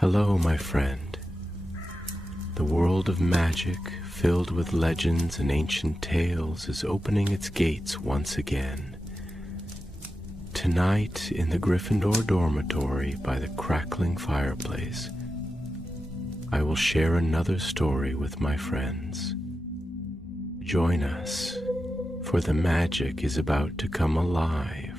Hello, my friend. The world of magic, filled with legends and ancient tales, is opening its gates once again. Tonight, in the Gryffindor dormitory by the crackling fireplace, I will share another story with my friends. Join us, for the magic is about to come alive.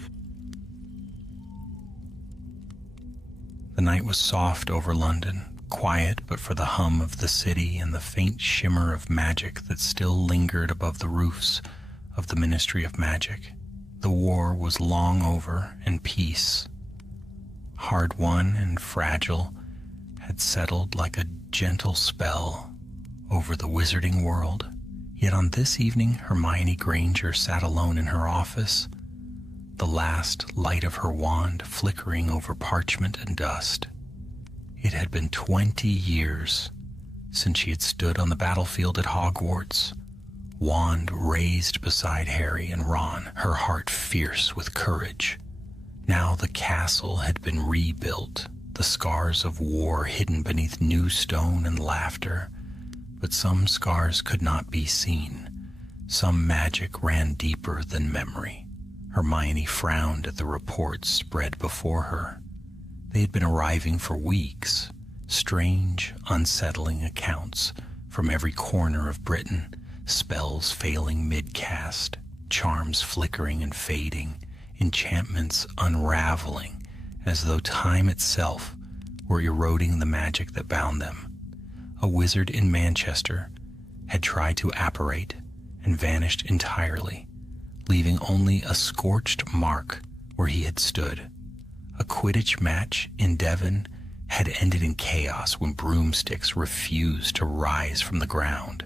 The night was soft over London, quiet but for the hum of the city and the faint shimmer of magic that still lingered above the roofs of the Ministry of Magic. The war was long over, and peace, hard won and fragile, had settled like a gentle spell over the wizarding world. Yet on this evening, Hermione Granger sat alone in her office, the last light of her wand flickering over parchment and dust. It had been 20 years since she had stood on the battlefield at Hogwarts, wand raised beside Harry and Ron, her heart fierce with courage. Now the castle had been rebuilt, the scars of war hidden beneath new stone and laughter, but some scars could not be seen. Some magic ran deeper than memory. Hermione frowned at the reports spread before her. They had been arriving for weeks, strange, unsettling accounts from every corner of Britain, spells failing mid-cast, charms flickering and fading, enchantments unraveling, as though time itself were eroding the magic that bound them. A wizard in Manchester had tried to apparate and vanished entirely, leaving only a scorched mark where he had stood. A Quidditch match in Devon had ended in chaos when broomsticks refused to rise from the ground.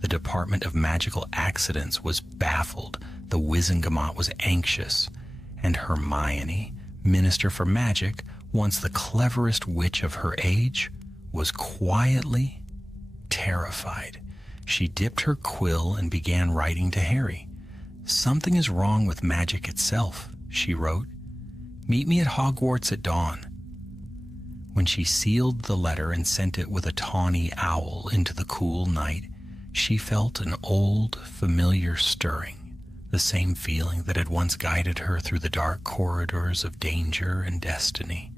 The Department of Magical Accidents was baffled, the Wizengamot was anxious, and Hermione, Minister for Magic, once the cleverest witch of her age, was quietly terrified. She dipped her quill and began writing to Harry. "Something is wrong with magic itself," she wrote. "Meet me at Hogwarts at dawn." When she sealed the letter and sent it with a tawny owl into the cool night, she felt an old, familiar stirring, the same feeling that had once guided her through the dark corridors of danger and destiny,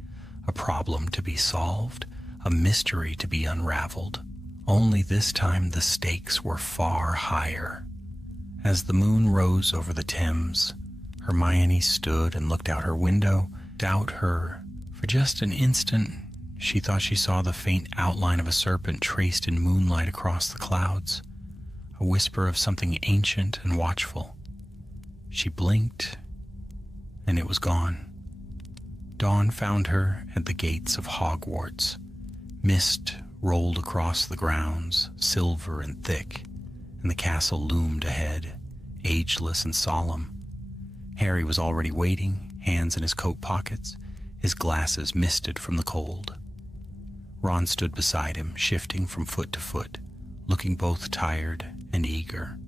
a problem to be solved, a mystery to be unraveled. Only this time the stakes were far higher. As the moon rose over the Thames, Hermione stood and looked out her window. Doubt her. For just an instant, she thought she saw the faint outline of a serpent traced in moonlight across the clouds, a whisper of something ancient and watchful. She blinked, and it was gone. Dawn found her at the gates of Hogwarts. Mist rolled across the grounds, silver and thick, and the castle loomed ahead, ageless and solemn. Harry was already waiting, hands in his coat pockets, his glasses misted from the cold. Ron stood beside him, shifting from foot to foot, looking both tired and eager.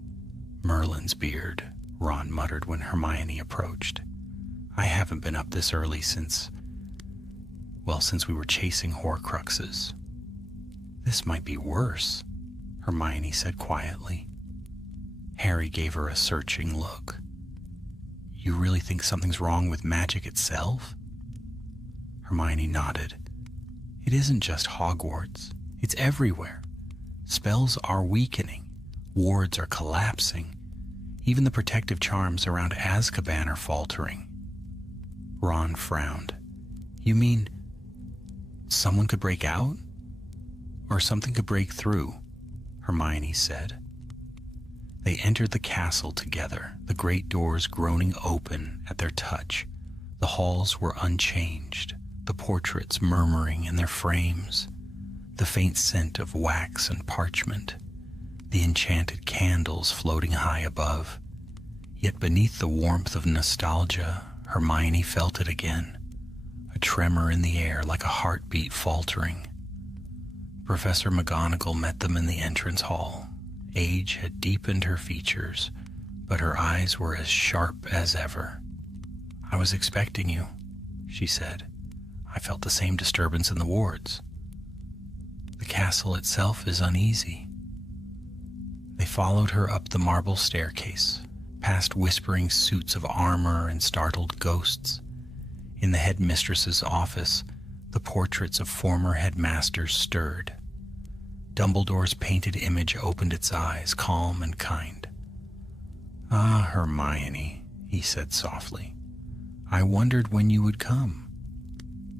"Merlin's beard," Ron muttered when Hermione approached. "I haven't been up this early since we were chasing Horcruxes." "This might be worse," Hermione said quietly. Harry gave her a searching look. "You really think something's wrong with magic itself?" Hermione nodded. "It isn't just Hogwarts. It's everywhere. Spells are weakening. Wards are collapsing. Even the protective charms around Azkaban are faltering." Ron frowned. "You mean someone could break out? Or something could break through?" Hermione said. They entered the castle together, the great doors groaning open at their touch. The halls were unchanged, the portraits murmuring in their frames, the faint scent of wax and parchment, the enchanted candles floating high above. Yet beneath the warmth of nostalgia, Hermione felt it again, a tremor in the air like a heartbeat faltering. Professor McGonagall met them in the entrance hall. Age had deepened her features, but her eyes were as sharp as ever. "I was expecting you," she said. "I felt the same disturbance in the wards." castle itself is uneasy. They followed her up the marble staircase, past whispering suits of armor and startled ghosts. In the headmistress's office, the portraits of former headmasters stirred. Dumbledore's painted image opened its eyes, calm and kind. "Ah, Hermione," he said softly. "I wondered when you would come."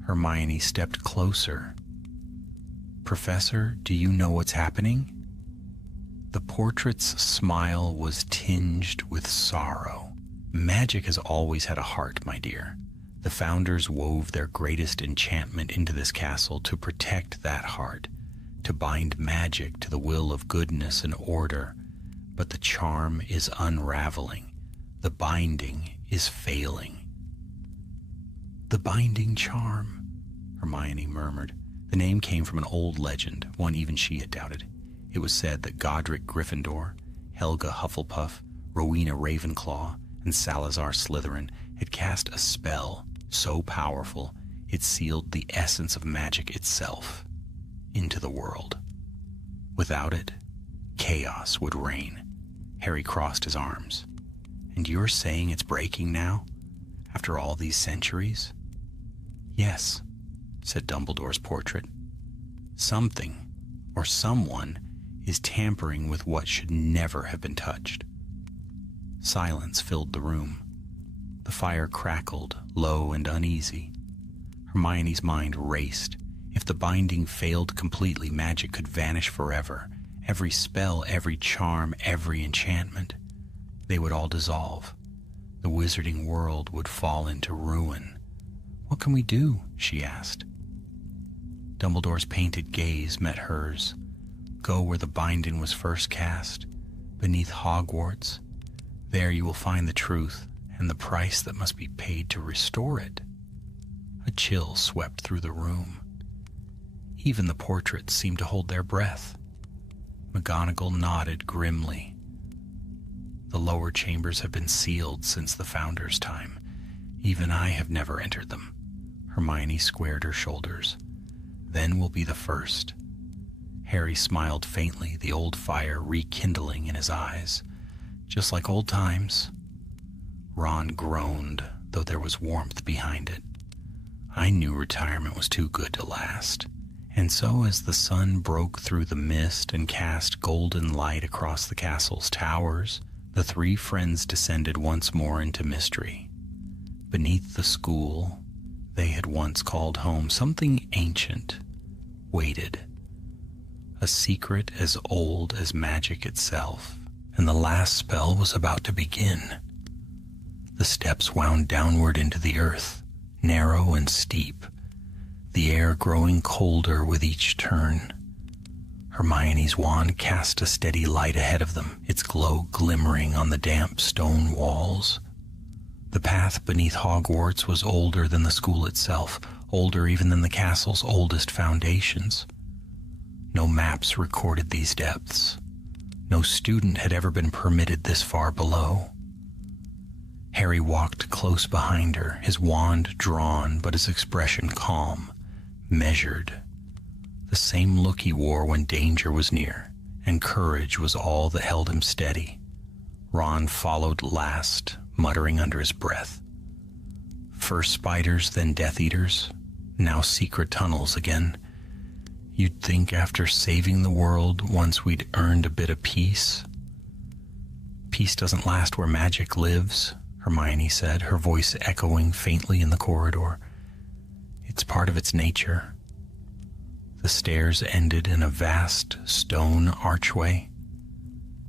Hermione stepped closer. "Professor, do you know what's happening?" The portrait's smile was tinged with sorrow. "Magic has always had a heart, my dear. The founders wove their greatest enchantment into this castle to protect that heart, to bind magic to the will of goodness and order. But the charm is unraveling. The binding is failing." "The binding charm," Hermione murmured. The name came from an old legend, one even she had doubted. It was said that Godric Gryffindor, Helga Hufflepuff, Rowena Ravenclaw, and Salazar Slytherin had cast a spell so powerful it sealed the essence of magic itself into the world. Without it, chaos would reign. Harry crossed his arms. "And you're saying it's breaking now, after all these centuries?" "Yes," said Dumbledore's portrait. "Something, or someone, is tampering with what should never have been touched." Silence filled the room. The fire crackled, low and uneasy. Hermione's mind raced. If the binding failed completely, magic could vanish forever. Every spell, every charm, every enchantment. They would all dissolve. The wizarding world would fall into ruin. "What can we do?" she asked. Dumbledore's painted gaze met hers. "Go where the binding was first cast, beneath Hogwarts. There you will find the truth and the price that must be paid to restore it." A chill swept through the room. Even the portraits seemed to hold their breath. McGonagall nodded grimly. "The lower chambers have been sealed since the Founders' time. Even I have never entered them." Hermione squared her shoulders. "Then will be the first." Harry smiled faintly, the old fire rekindling in his eyes. "Just like old times." Ron groaned, though there was warmth behind it. "I knew retirement was too good to last." And so as the sun broke through the mist and cast golden light across the castle's towers, the three friends descended once more into mystery. Beneath the school they had once called home, something ancient waited. A secret as old as magic itself, and the last spell was about to begin. The steps wound downward into the earth, narrow and steep, the air growing colder with each turn. Hermione's wand cast a steady light ahead of them, its glow glimmering on the damp stone walls. The path beneath Hogwarts was older than the school itself, older even than the castle's oldest foundations. No maps recorded these depths. No student had ever been permitted this far below. Harry walked close behind her, his wand drawn, but his expression calm, measured. The same look he wore when danger was near, and courage was all that held him steady. Ron followed last, muttering under his breath. First spiders, then Death Eaters, now secret tunnels again. You'd think after saving the world once we'd earned a bit of peace. Peace doesn't last where magic lives, Hermione said, her voice echoing faintly in the corridor. It's part of its nature. The stairs ended in a vast stone archway.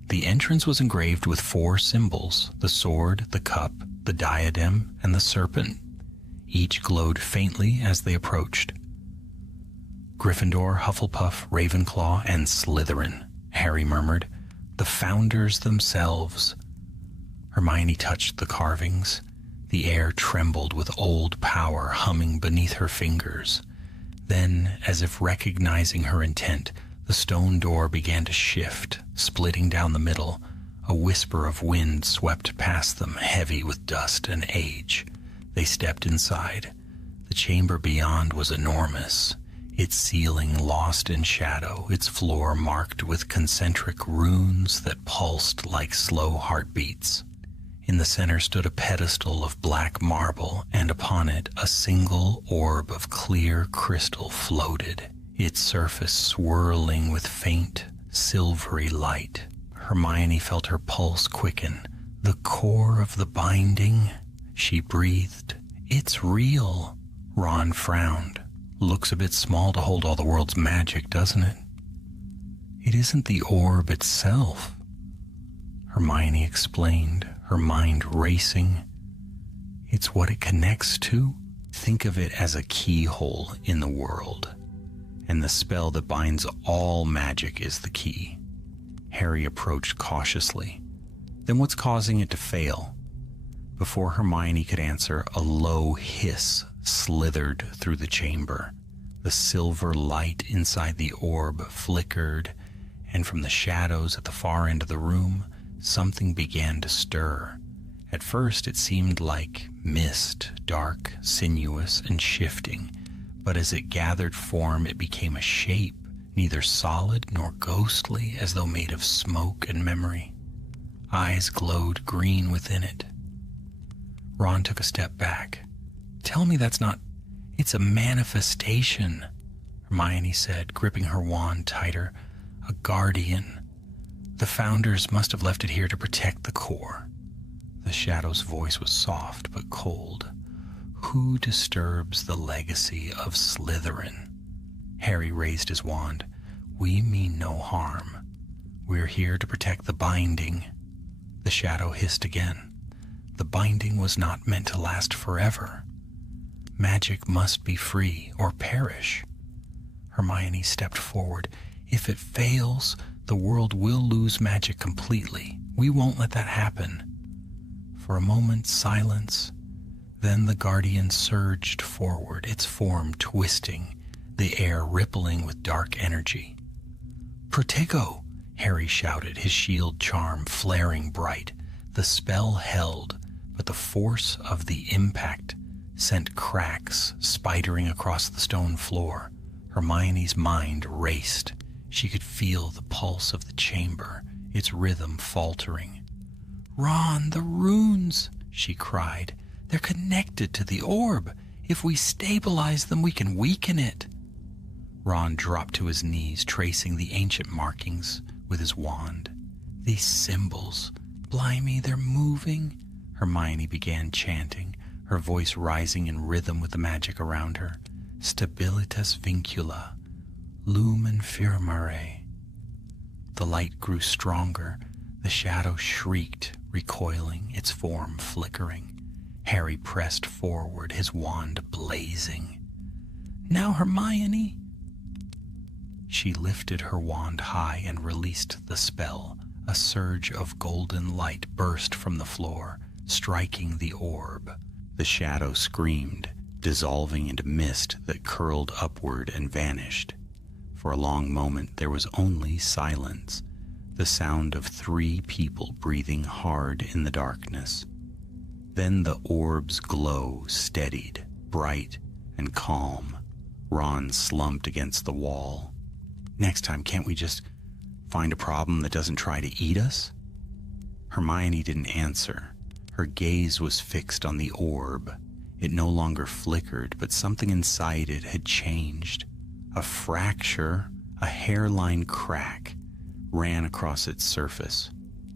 The entrance was engraved with 4 symbols, the sword, the cup, the diadem, and the serpent. Each glowed faintly as they approached. Gryffindor, Hufflepuff, Ravenclaw, and Slytherin, Harry murmured. The founders themselves. Hermione touched the carvings. The air trembled with old power humming beneath her fingers. Then, as if recognizing her intent, the stone door began to shift, splitting down the middle. A whisper of wind swept past them, heavy with dust and age. They stepped inside. The chamber beyond was enormous. its ceiling lost in shadow, its floor marked with concentric runes that pulsed like slow heartbeats. In the center stood a pedestal of black marble, and upon it a single orb of clear crystal floated, its surface swirling with faint, silvery light. Hermione felt her pulse quicken. "The core of the binding," she breathed. "It's real." Ron frowned. "Looks a bit small to hold all the world's magic, doesn't it?" "It isn't the orb itself," Hermione explained, her mind racing. "It's what it connects to. Think of it as a keyhole in the world, and the spell that binds all magic is the key." Harry approached cautiously. "Then what's causing it to fail?" Before Hermione could answer, a low hiss slithered through the chamber. The silver light inside the orb flickered, and from the shadows at the far end of the room, something began to stir. At first it seemed like mist, dark, sinuous, and shifting, but as it gathered form it became a shape, neither solid nor ghostly, as though made of smoke and memory. Eyes glowed green within it. Ron took a step back. "Tell me that's not... It's a manifestation," Hermione said, gripping her wand tighter. "A guardian. The founders must have left it here to protect the core." The shadow's voice was soft but cold. "Who disturbs the legacy of Slytherin?" Harry raised his wand. "We mean no harm. We're here to protect the binding." The shadow hissed again. "The binding was not meant to last forever. Magic must be free or perish." Hermione stepped forward. "If it fails, the world will lose magic completely. We won't let that happen." For a moment, silence. Then the guardian surged forward, its form twisting, the air rippling with dark energy. "Protego!" Harry shouted, his shield charm flaring bright. The spell held, but the force of the impact sent cracks spidering across the stone floor. Hermione's mind raced. She could feel the pulse of the chamber, its rhythm faltering. "Ron, the runes!" she cried. "They're connected to the orb. If we stabilize them, we can weaken it." Ron dropped to his knees, tracing the ancient markings with his wand. "These symbols, blimey, they're moving," Hermione began chanting, her voice rising in rhythm with the magic around her. "Stabilitas vincula, lumen firmare." The light grew stronger. The shadow shrieked, recoiling, its form flickering. Harry pressed forward, his wand blazing. "Now, Hermione!" She lifted her wand high and released the spell. A surge of golden light burst from the floor, striking the orb. The shadow screamed, dissolving into mist that curled upward and vanished. For a long moment there was only silence, the sound of 3 people breathing hard in the darkness. Then the orb's glow steadied, bright and calm. Ron slumped against the wall. "Next time, can't we just find a problem that doesn't try to eat us?" Hermione didn't answer. Her gaze was fixed on the orb. It no longer flickered, but something inside it had changed. A fracture, a hairline crack, ran across its surface.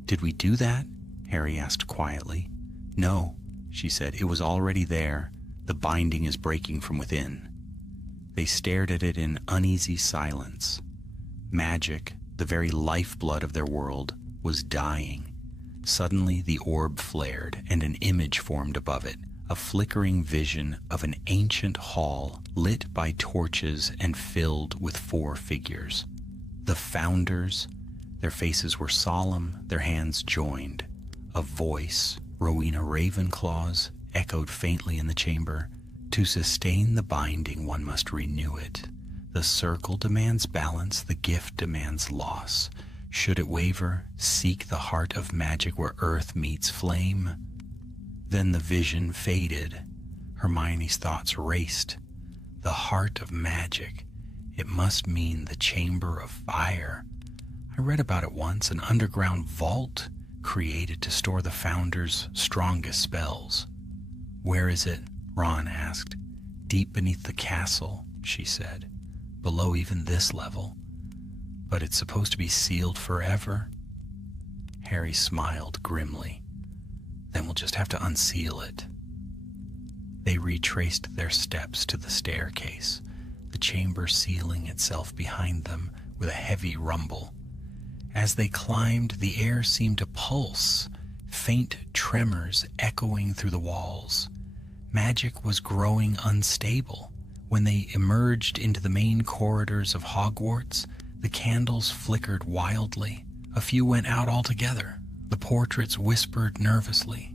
"Did we do that?" Harry asked quietly. "No," she said. "It was already there. The binding is breaking from within." They stared at it in uneasy silence. Magic, the very lifeblood of their world, was dying. Suddenly the orb flared, and an image formed above it, a flickering vision of an ancient hall lit by torches and filled with 4 figures. The founders, their faces were solemn, their hands joined. A voice, Rowena Ravenclaw's, echoed faintly in the chamber. "To sustain the binding, one must renew it. The circle demands balance, the gift demands loss. Should it waver, seek the heart of magic where earth meets flame." Then the vision faded. Hermione's thoughts raced. The heart of magic. It must mean the Chamber of Fire. I read about it once, an underground vault created to store the Founder's strongest spells. Where is it? Ron asked. Deep beneath the castle, she said, below even this level. But it's supposed to be sealed forever. Harry smiled grimly. Then we'll just have to unseal it. They retraced their steps to the staircase, the chamber sealing itself behind them with a heavy rumble. As they climbed, the air seemed to pulse, faint tremors echoing through the walls. Magic was growing unstable. When they emerged into the main corridors of Hogwarts, the candles flickered wildly. A few went out altogether. The portraits whispered nervously.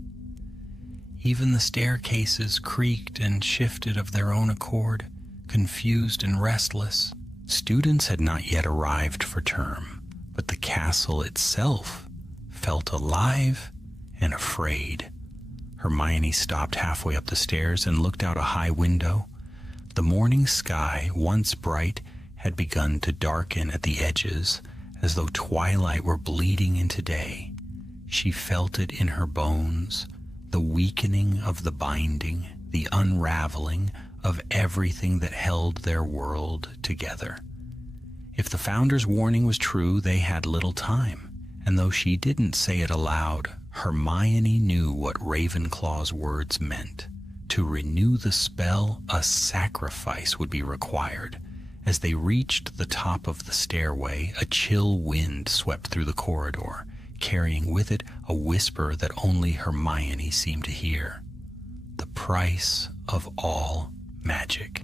Even the staircases creaked and shifted of their own accord, confused and restless. Students had not yet arrived for term, but the castle itself felt alive and afraid. Hermione stopped halfway up the stairs and looked out a high window. The morning sky, once bright, had begun to darken at the edges, as though twilight were bleeding into day. She felt it in her bones, the weakening of the binding, the unraveling of everything that held their world together. If the Founder's warning was true, they had little time, and though she didn't say it aloud, Hermione knew what Ravenclaw's words meant. To renew the spell, a sacrifice would be required. As they reached the top of the stairway, a chill wind swept through the corridor, carrying with it a whisper that only Hermione seemed to hear. The price of all magic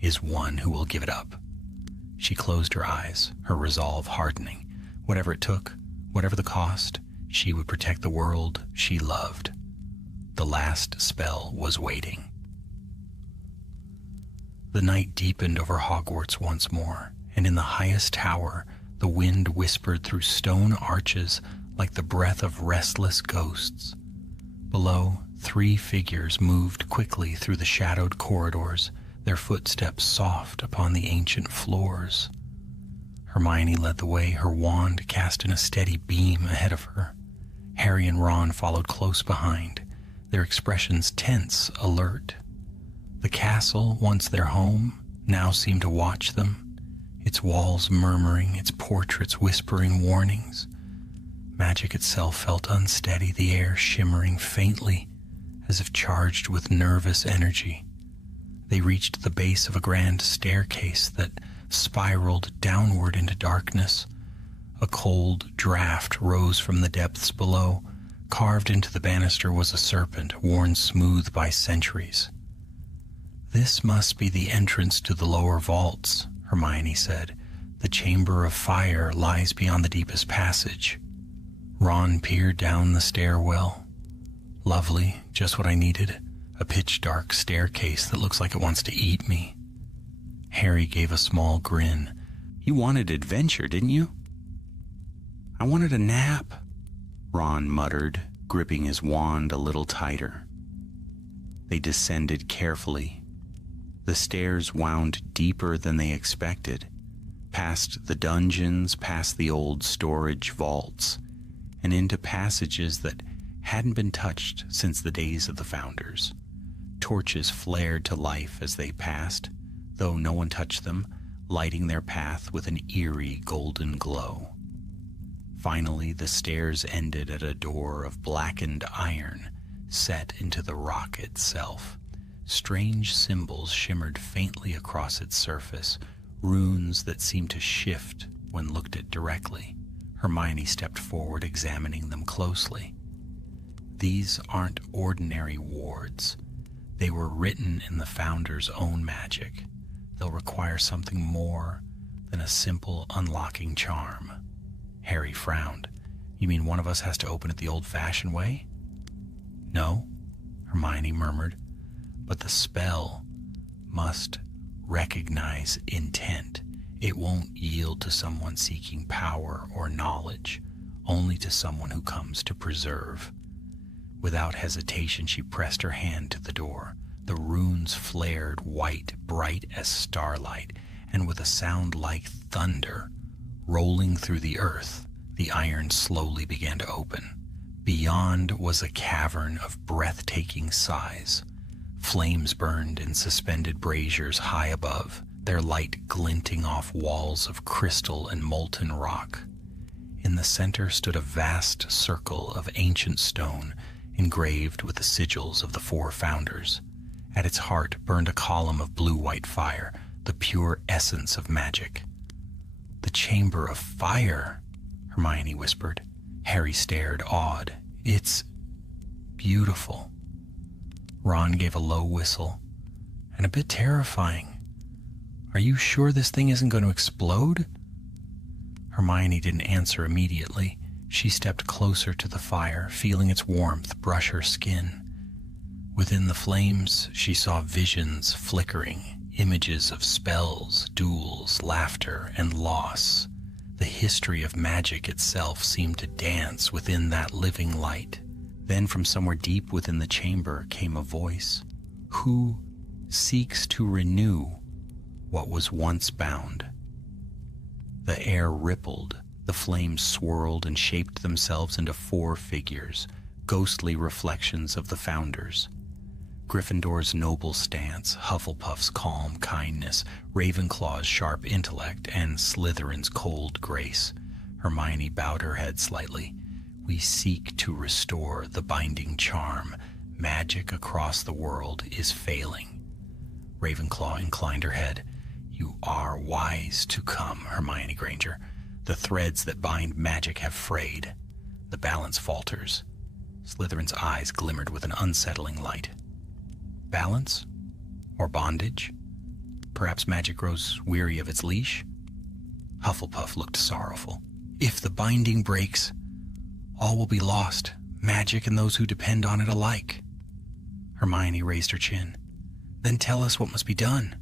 is one who will give it up. She closed her eyes, her resolve hardening. Whatever it took, whatever the cost, she would protect the world she loved. The last spell was waiting. The night deepened over Hogwarts once more, and in the highest tower, the wind whispered through stone arches like the breath of restless ghosts. Below, 3 figures moved quickly through the shadowed corridors, their footsteps soft upon the ancient floors. Hermione led the way, her wand cast in a steady beam ahead of her. Harry and Ron followed close behind, their expressions tense, alert. The castle, once their home, now seemed to watch them, its walls murmuring, its portraits whispering warnings. Magic itself felt unsteady, the air shimmering faintly, as if charged with nervous energy. They reached the base of a grand staircase that spiraled downward into darkness. A cold draft rose from the depths below. Carved into the banister was a serpent, worn smooth by centuries. "This must be the entrance to the lower vaults," Hermione said. "The Chamber of Fire lies beyond the deepest passage." Ron peered down the stairwell. Lovely, just what I needed. A pitch-dark staircase that looks like it wants to eat me. Harry gave a small grin. "You wanted adventure, didn't you?" "I wanted a nap," Ron muttered, gripping his wand a little tighter. They descended carefully. The stairs wound deeper than they expected, past the dungeons, past the old storage vaults, and into passages that hadn't been touched since the days of the Founders. Torches flared to life as they passed, though no one touched them, lighting their path with an eerie golden glow. Finally, the stairs ended at a door of blackened iron, set into the rock itself. Strange symbols shimmered faintly across its surface, runes that seemed to shift when looked at directly. Hermione stepped forward, examining them closely. These aren't ordinary wards. They were written in the Founder's own magic. They'll require something more than a simple unlocking charm. Harry frowned. "You mean one of us has to open it the old-fashioned way?" "No," Hermione murmured, "but the spell must recognize intent. It won't yield to someone seeking power or knowledge, only to someone who comes to preserve." Without hesitation, she pressed her hand to the door. The runes flared white, bright as starlight, and with a sound like thunder rolling through the earth, the iron slowly began to open. Beyond was a cavern of breathtaking size. Flames burned in suspended braziers high above, their light glinting off walls of crystal and molten rock. In the center stood a vast circle of ancient stone engraved with the sigils of the 4 founders. At its heart burned a column of blue-white fire, the pure essence of magic. "The Chamber of Fire," Hermione whispered. Harry stared, awed. "It's beautiful." Ron gave a low whistle. "And a bit terrifying. Are you sure this thing isn't going to explode?" Hermione didn't answer immediately. She stepped closer to the fire, feeling its warmth brush her skin. Within the flames, she saw visions flickering, images of spells, duels, laughter, and loss. The history of magic itself seemed to dance within that living light. Then from somewhere deep within the chamber came a voice. "Who seeks to renew what was once bound?" The air rippled, the flames swirled and shaped themselves into 4 figures, ghostly reflections of the founders. Gryffindor's noble stance, Hufflepuff's calm kindness, Ravenclaw's sharp intellect, and Slytherin's cold grace. Hermione bowed her head slightly. "We seek to restore the binding charm. Magic across the world is failing." Ravenclaw inclined her head. "You are wise to come, Hermione Granger. The threads that bind magic have frayed. The balance falters." Slytherin's eyes glimmered with an unsettling light. "Balance? Or bondage? Perhaps magic grows weary of its leash?" Hufflepuff looked sorrowful. "If the binding breaks, all will be lost, magic and those who depend on it alike." Hermione raised her chin. "Then tell us what must be done."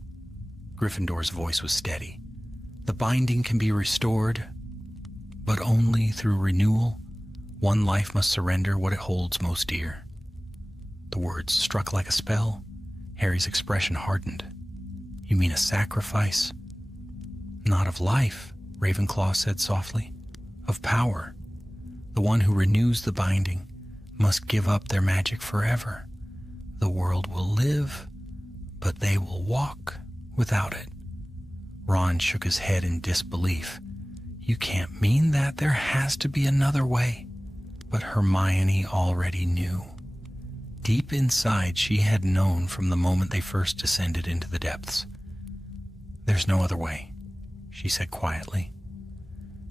Gryffindor's voice was steady. "The binding can be restored, but only through renewal. One life must surrender what it holds most dear." The words struck like a spell. Harry's expression hardened. "You mean a sacrifice?" "Not of life," Ravenclaw said softly. "Of power. The one who renews the binding must give up their magic forever. The world will live, but they will walk without it." Ron shook his head in disbelief. "You can't mean that. There has to be another way." But Hermione already knew. Deep inside, she had known from the moment they first descended into the depths. "There's no other way," she said quietly.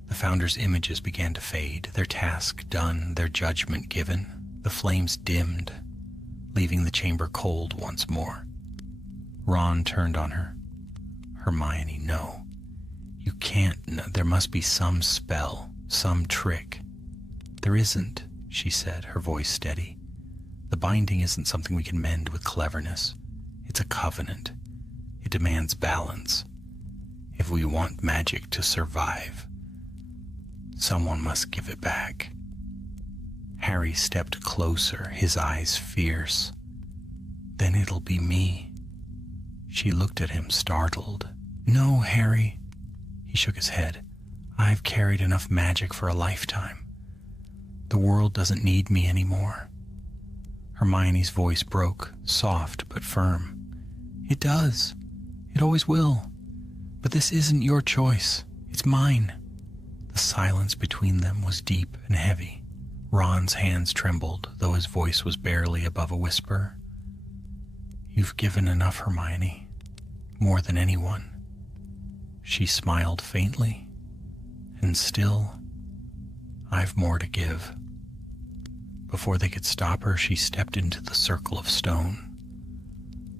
The founders' images began to fade, their task done, their judgment given. The flames dimmed, leaving the chamber cold once more. Ron turned on her. "Hermione, no. You can't. There must be some spell, some trick." "There isn't," she said, her voice steady. "The binding isn't something we can mend with cleverness. It's a covenant. It demands balance. If we want magic to survive, someone must give it back." Harry stepped closer, his eyes fierce. "Then it'll be me." She looked at him, startled. "No, Harry." He shook his head. "I've carried enough magic for a lifetime. The world doesn't need me anymore." Hermione's voice broke, soft but firm. "It does. It always will. But this isn't your choice. It's mine." The silence between them was deep and heavy. Ron's hands trembled, though his voice was barely above a whisper. "You've given enough, Hermione. More than anyone." She smiled faintly. "And still, I've more to give." Before they could stop her, she stepped into the circle of stone.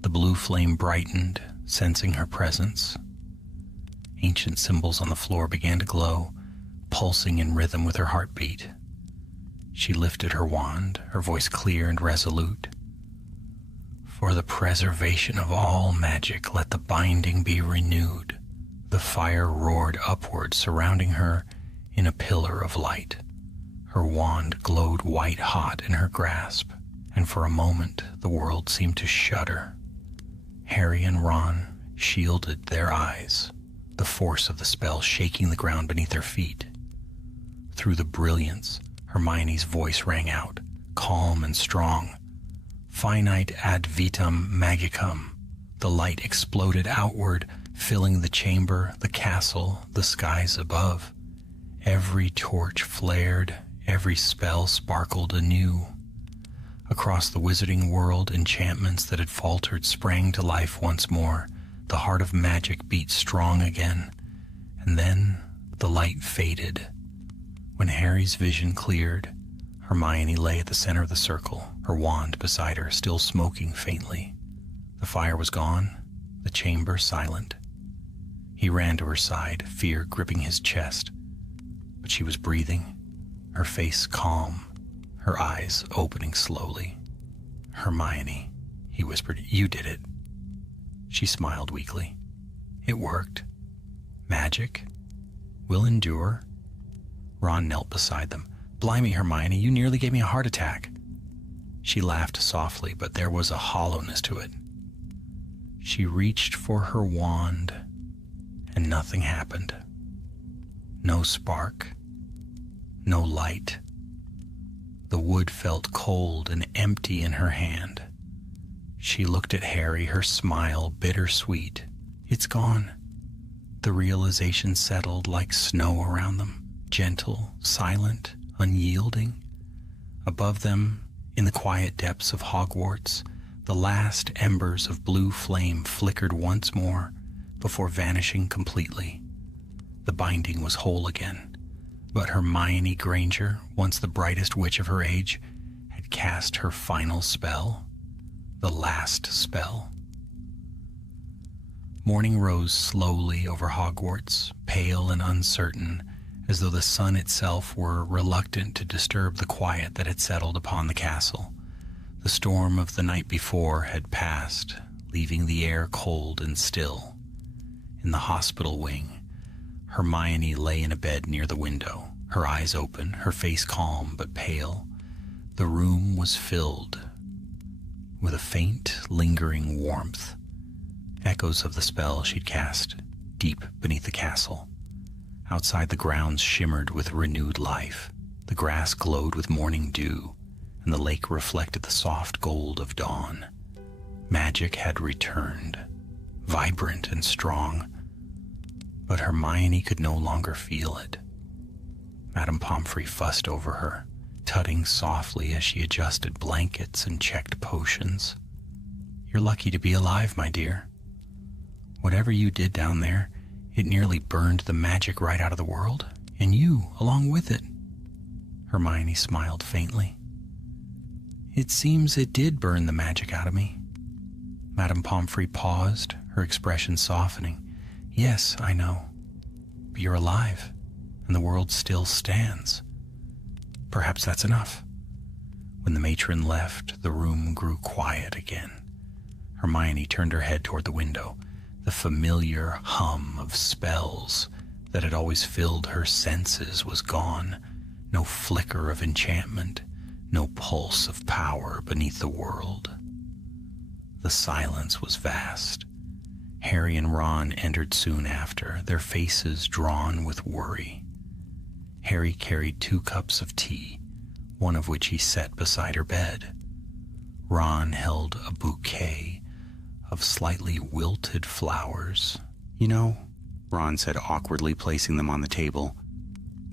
The blue flame brightened, sensing her presence. Ancient symbols on the floor began to glow, pulsing in rhythm with her heartbeat. She lifted her wand, her voice clear and resolute. "For the preservation of all magic, let the binding be renewed." The fire roared upward, surrounding her in a pillar of light. Her wand glowed white-hot in her grasp, and for a moment the world seemed to shudder. Harry and Ron shielded their eyes. the force of the spell shaking the ground beneath their feet. Through the brilliance, Hermione's voice rang out, calm and strong. Finite ad vitam magicum. The light exploded outward, filling the chamber, the castle, the skies above. Every torch flared, every spell sparkled anew. Across the wizarding world, enchantments that had faltered sprang to life once more. The heart of magic beat strong again. And then the light faded. When Harry's vision cleared, Hermione lay at the center of the circle, her wand beside her, still smoking faintly. The fire was gone, the chamber silent. He ran to her side, fear gripping his chest. But she was breathing, her face calm, her eyes opening slowly. "Hermione," he whispered, "you did it." She smiled weakly. "It worked. Magic will endure." Ron knelt beside them. "Blimey, Hermione, you nearly gave me a heart attack." She laughed softly, but there was a hollowness to it. She reached for her wand, and nothing happened. No spark, no light. The wood felt cold and empty in her hand. She looked at Harry, her smile bittersweet. "It's gone." The realization settled like snow around them, gentle, silent, unyielding. Above them, in the quiet depths of Hogwarts, the last embers of blue flame flickered once more before vanishing completely. The binding was whole again, but Hermione Granger, once the brightest witch of her age, had cast her final spell, the last spell. Morning rose slowly over Hogwarts, pale and uncertain, as though the sun itself were reluctant to disturb the quiet that had settled upon the castle. The storm of the night before had passed, leaving the air cold and still. In the hospital wing, Hermione lay in a bed near the window, her eyes open, her face calm but pale. The room was filled with a faint, lingering warmth, echoes of the spell she'd cast deep beneath the castle. Outside, the grounds shimmered with renewed life. The grass glowed with morning dew, and the lake reflected the soft gold of dawn. Magic had returned, vibrant and strong, but Hermione could no longer feel it. Madame Pomfrey fussed over her, tutting softly as she adjusted blankets and checked potions. "You're lucky to be alive, my dear. Whatever you did down there, it nearly burned the magic right out of the world, and you along with it." Hermione smiled faintly. "It seems it did burn the magic out of me." Madame Pomfrey paused, her expression softening. "Yes, I know. But you're alive, and the world still stands. Perhaps that's enough." When the matron left, the room grew quiet again. Hermione turned her head toward the window. The familiar hum of spells that had always filled her senses was gone. No flicker of enchantment, no pulse of power beneath the world. The silence was vast. Harry and Ron entered soon after, their faces drawn with worry. Harry carried 2 cups of tea, one of which he set beside her bed. Ron held a bouquet of slightly wilted flowers. "You know," Ron said awkwardly, placing them on the table,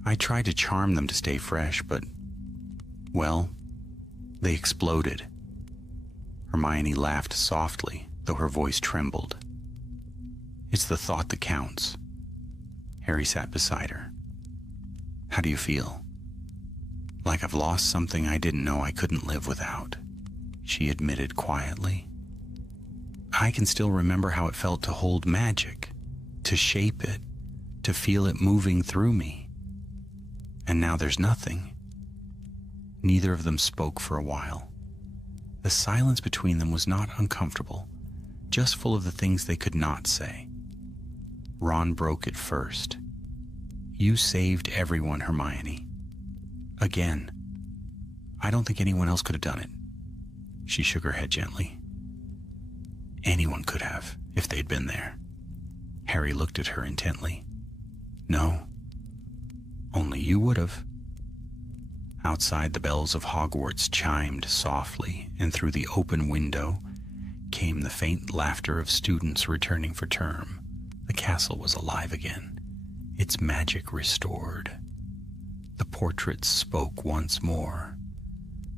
"I tried to charm them to stay fresh, but, well, they exploded." Hermione laughed softly, though her voice trembled. "It's the thought that counts." Harry sat beside her. "How do you feel?" "Like I've lost something I didn't know I couldn't live without," she admitted quietly. "I can still remember how it felt to hold magic, to shape it, to feel it moving through me. And now there's nothing." Neither of them spoke for a while. The silence between them was not uncomfortable, just full of the things they could not say. Ron broke it first. "You saved everyone, Hermione. Again. I don't think anyone else could have done it." She shook her head gently. "Anyone could have, if they'd been there." Harry looked at her intently. No, only you would have. Outside, the bells of Hogwarts chimed softly, and through the open window came the faint laughter of students returning for term. The castle was alive again, its magic restored. The portraits spoke once more.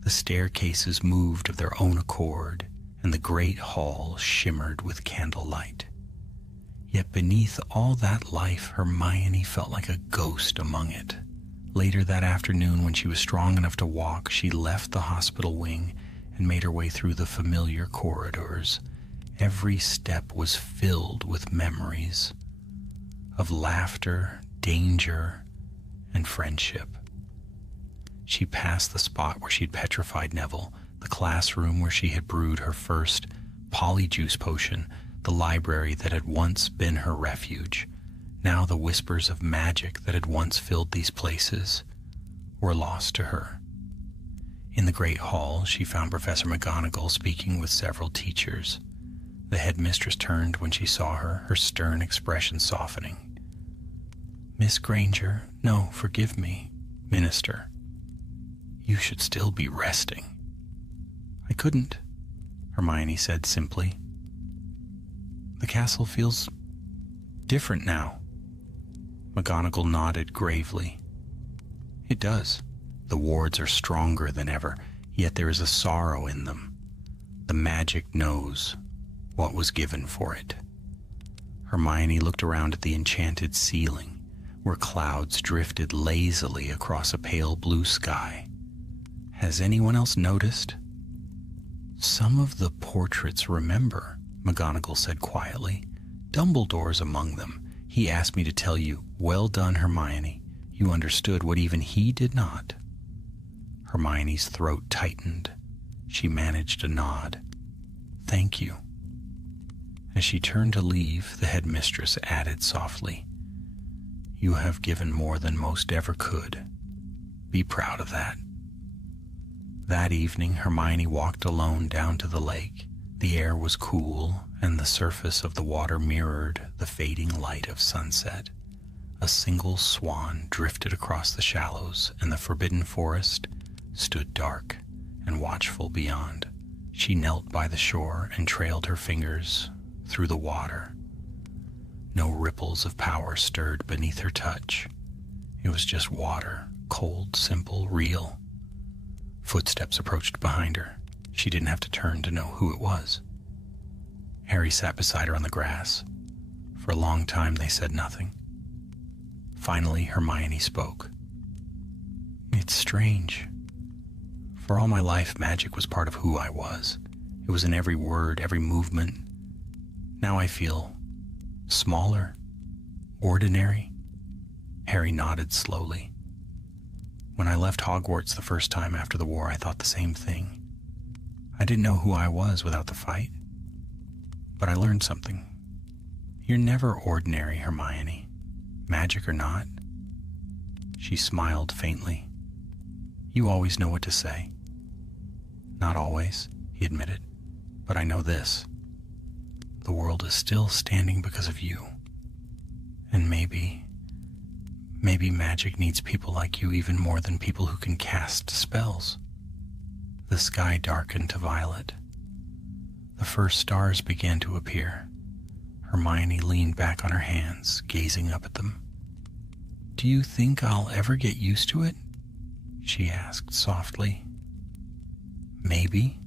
The staircases moved of their own accord, and the great hall shimmered with candlelight. Yet beneath all that life, Hermione felt like a ghost among it. Later that afternoon, when she was strong enough to walk, she left the hospital wing and made her way through the familiar corridors. Every step was filled with memories of laughter, danger, and friendship. She passed the spot where she'd petrified Neville, the classroom where she had brewed her first polyjuice potion, the library that had once been her refuge. Now the whispers of magic that had once filled these places were lost to her. In the great hall, she found Professor McGonagall speaking with several teachers. The headmistress turned when she saw her, her stern expression softening. "Miss Granger, no, forgive me, Minister. You should still be resting." "I couldn't," Hermione said simply. "The castle feels different now." McGonagall nodded gravely. "It does. The wards are stronger than ever, yet there is a sorrow in them. The magic knows what was given for it." Hermione looked around at the enchanted ceiling, where clouds drifted lazily across a pale blue sky. "Has anyone else noticed?" "Some of the portraits remember," McGonagall said quietly. "Dumbledore's among them. He asked me to tell you, 'Well done, Hermione. You understood what even he did not.'" Hermione's throat tightened. She managed a nod. "Thank you." As she turned to leave, the headmistress added softly, "You have given more than most ever could. Be proud of that." That evening, Hermione walked alone down to the lake. The air was cool, and the surface of the water mirrored the fading light of sunset. A single swan drifted across the shallows, and the forbidden forest stood dark and watchful beyond. She knelt by the shore and trailed her fingers through the water. No ripples of power stirred beneath her touch. It was just water, cold, simple, real. Footsteps approached behind her. She didn't have to turn to know who it was. Harry sat beside her on the grass. For a long time they said nothing. Finally, Hermione spoke. "It's strange. For all my life, magic was part of who I was. It was in every word, every movement. Now I feel smaller, ordinary." Harry nodded slowly. "When I left Hogwarts the first time after the war, I thought the same thing. I didn't know who I was without the fight. But I learned something. You're never ordinary, Hermione, magic or not." She smiled faintly. "You always know what to say." "Not always," he admitted, "but I know this. The world is still standing because of you. And maybe magic needs people like you even more than people who can cast spells." The sky darkened to violet. The first stars began to appear. Hermione leaned back on her hands, gazing up at them. "Do you think I'll ever get used to it?" she asked softly. "Maybe,"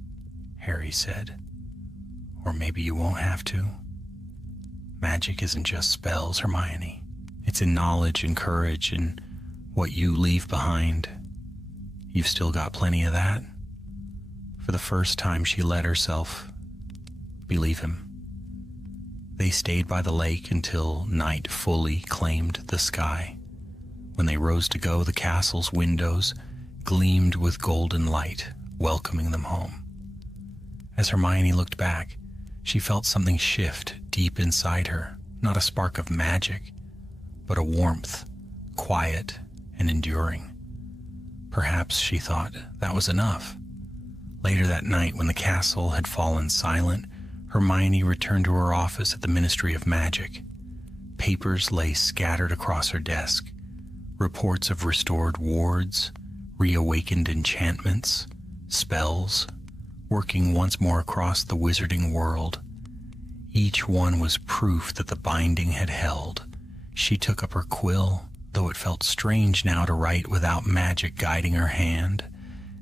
Harry said. "Or maybe you won't have to. Magic isn't just spells, Hermione. It's in knowledge and courage and what you leave behind. You've still got plenty of that." For the first time, she let herself believe him. They stayed by the lake until night fully claimed the sky. When they rose to go, the castle's windows gleamed with golden light, welcoming them home. As Hermione looked back, she felt something shift deep inside her, not a spark of magic, but a warmth, quiet and enduring. Perhaps, she thought, that was enough. Later that night, when the castle had fallen silent, Hermione returned to her office at the Ministry of Magic. Papers lay scattered across her desk, reports of restored wards, reawakened enchantments, spells, working once more across the wizarding world. Each one was proof that the binding had held. She took up her quill, though it felt strange now to write without magic guiding her hand.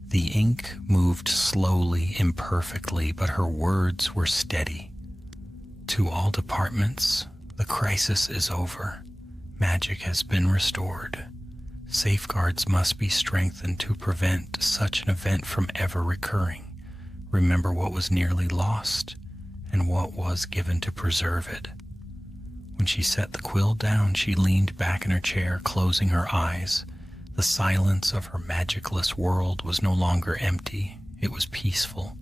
The ink moved slowly, imperfectly, but her words were steady. To all departments, the crisis is over. Magic has been restored. Safeguards must be strengthened to prevent such an event from ever recurring. Remember what was nearly lost and what was given to preserve it. When she set the quill down, she leaned back in her chair, closing her eyes. The silence of her magicless world was no longer empty. It was peaceful.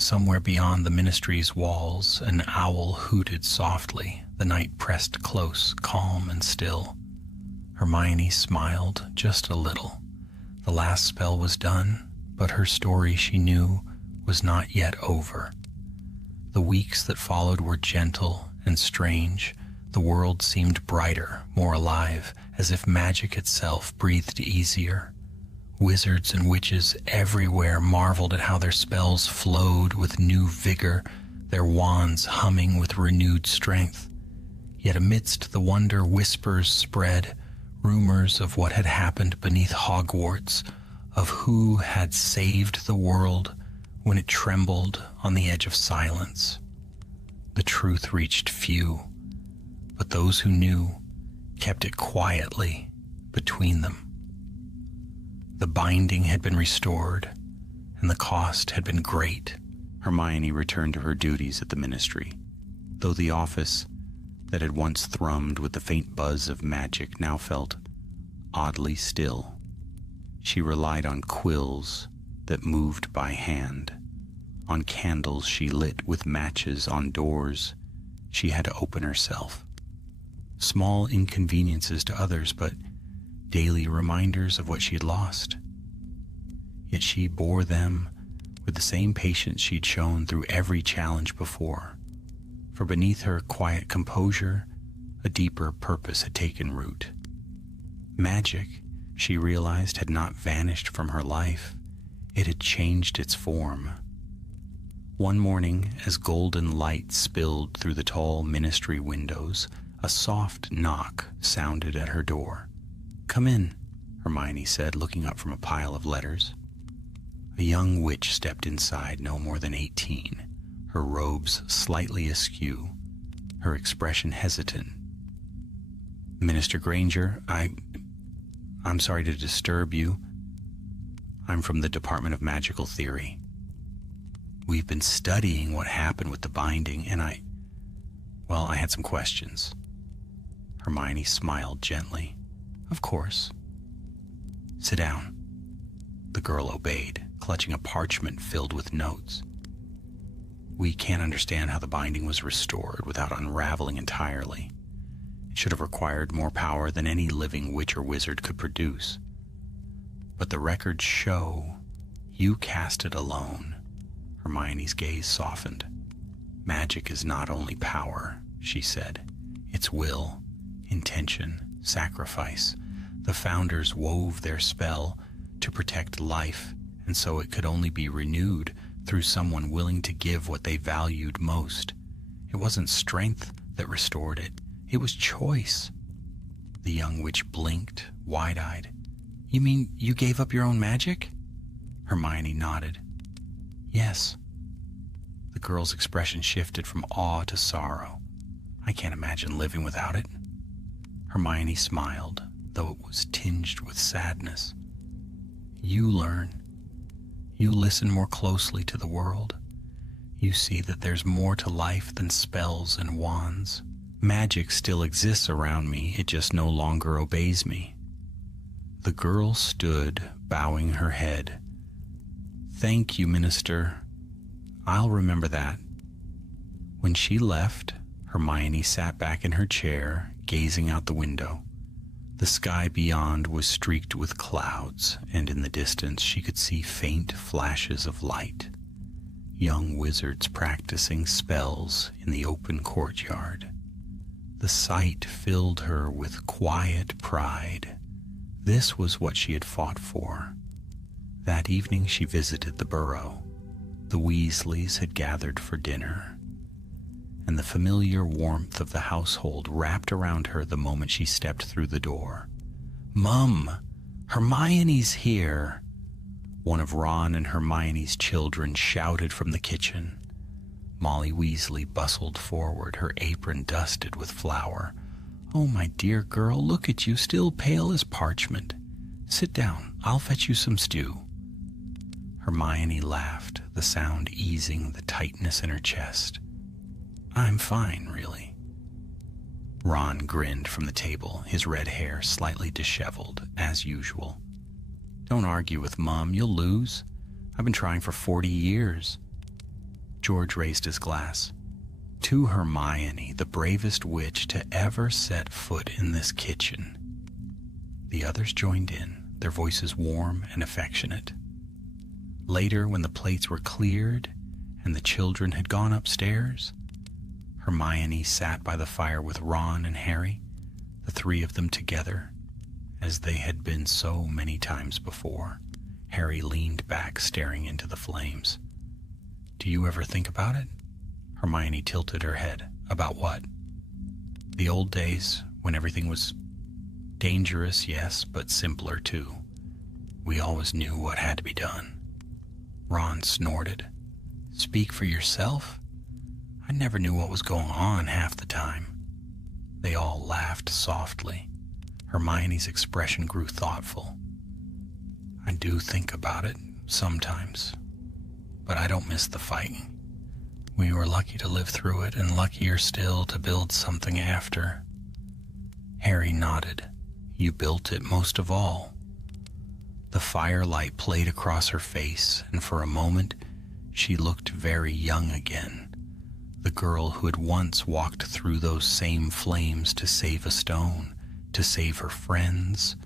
Somewhere beyond the ministry's walls, an owl hooted softly. The night pressed close, calm and still. Hermione smiled just a little. The last spell was done, but her story, she knew, was not yet over. The weeks that followed were gentle and strange. The world seemed brighter, more alive, as if magic itself breathed easier. Wizards and witches everywhere marveled at how their spells flowed with new vigor, their wands humming with renewed strength. Yet amidst the wonder, whispers spread, rumors of what had happened beneath Hogwarts, of who had saved the world when it trembled on the edge of silence. The truth reached few, but those who knew kept it quietly between them. The binding had been restored, and the cost had been great. Hermione returned to her duties at the ministry, though the office that had once thrummed with the faint buzz of magic now felt oddly still. She relied on quills that moved by hand, on candles she lit with matches, on doors she had to open herself. Small inconveniences to others, but daily reminders of what she had lost. Yet she bore them with the same patience she'd shown through every challenge before. For beneath her quiet composure, a deeper purpose had taken root. Magic, she realized, had not vanished from her life. It had changed its form. One morning, as golden light spilled through the tall ministry windows, a soft knock sounded at her door. "Come in," Hermione said, looking up from a pile of letters. A young witch stepped inside, no more than 18, her robes slightly askew, her expression hesitant. "Minister Granger, I'm sorry to disturb you. I'm from the Department of Magical Theory. We've been studying what happened with the binding, and I had some questions." Hermione smiled gently. "Of course. Sit down." The girl obeyed, clutching a parchment filled with notes. "We can't understand how the binding was restored without unraveling entirely. It should have required more power than any living witch or wizard could produce. But the records show you cast it alone." Hermione's gaze softened. "Magic is not only power," she said. "It's will, intention, sacrifice. The founders wove their spell to protect life, and so it could only be renewed through someone willing to give what they valued most. It wasn't strength that restored it. It was choice." The young witch blinked, wide-eyed. "You mean you gave up your own magic?" Hermione nodded. "Yes." The girl's expression shifted from awe to sorrow. "I can't imagine living without it." Hermione smiled, though it was tinged with sadness. "You learn. You listen more closely to the world. You see that there's more to life than spells and wands. Magic still exists around me, it just no longer obeys me." The girl stood, bowing her head. "Thank you, Minister. I'll remember that." When she left, Hermione sat back in her chair, gazing out the window. The sky beyond was streaked with clouds, and in the distance she could see faint flashes of light. Young wizards practicing spells in the open courtyard. The sight filled her with quiet pride. This was what she had fought for. That evening she visited the burrow. The Weasleys had gathered for dinner, and the familiar warmth of the household wrapped around her the moment she stepped through the door. "Mum, Hermione's here!" One of Ron and Hermione's children shouted from the kitchen. Molly Weasley bustled forward, her apron dusted with flour. "Oh, my dear girl, look at you, still pale as parchment. Sit down, I'll fetch you some stew." Hermione laughed, the sound easing the tightness in her chest. "I'm fine, really." Ron grinned from the table, his red hair slightly disheveled, as usual. "Don't argue with Mum, you'll lose. I've been trying for 40 years. George raised his glass. "To Hermione, the bravest witch to ever set foot in this kitchen." The others joined in, their voices warm and affectionate. Later, when the plates were cleared and the children had gone upstairs, Hermione sat by the fire with Ron and Harry, the three of them together, as they had been so many times before. Harry leaned back, staring into the flames. "Do you ever think about it?" Hermione tilted her head. "About what?" "The old days, when everything was dangerous, yes, but simpler too. We always knew what had to be done." Ron snorted. "Speak for yourself. I never knew what was going on half the time." They all laughed softly. Hermione's expression grew thoughtful. "I do think about it, sometimes. But I don't miss the fighting. We were lucky to live through it, and luckier still to build something after." Harry nodded. "You built it most of all." The firelight played across her face, and for a moment she looked very young again. The girl who had once walked through those same flames to save a stone, to save her friends,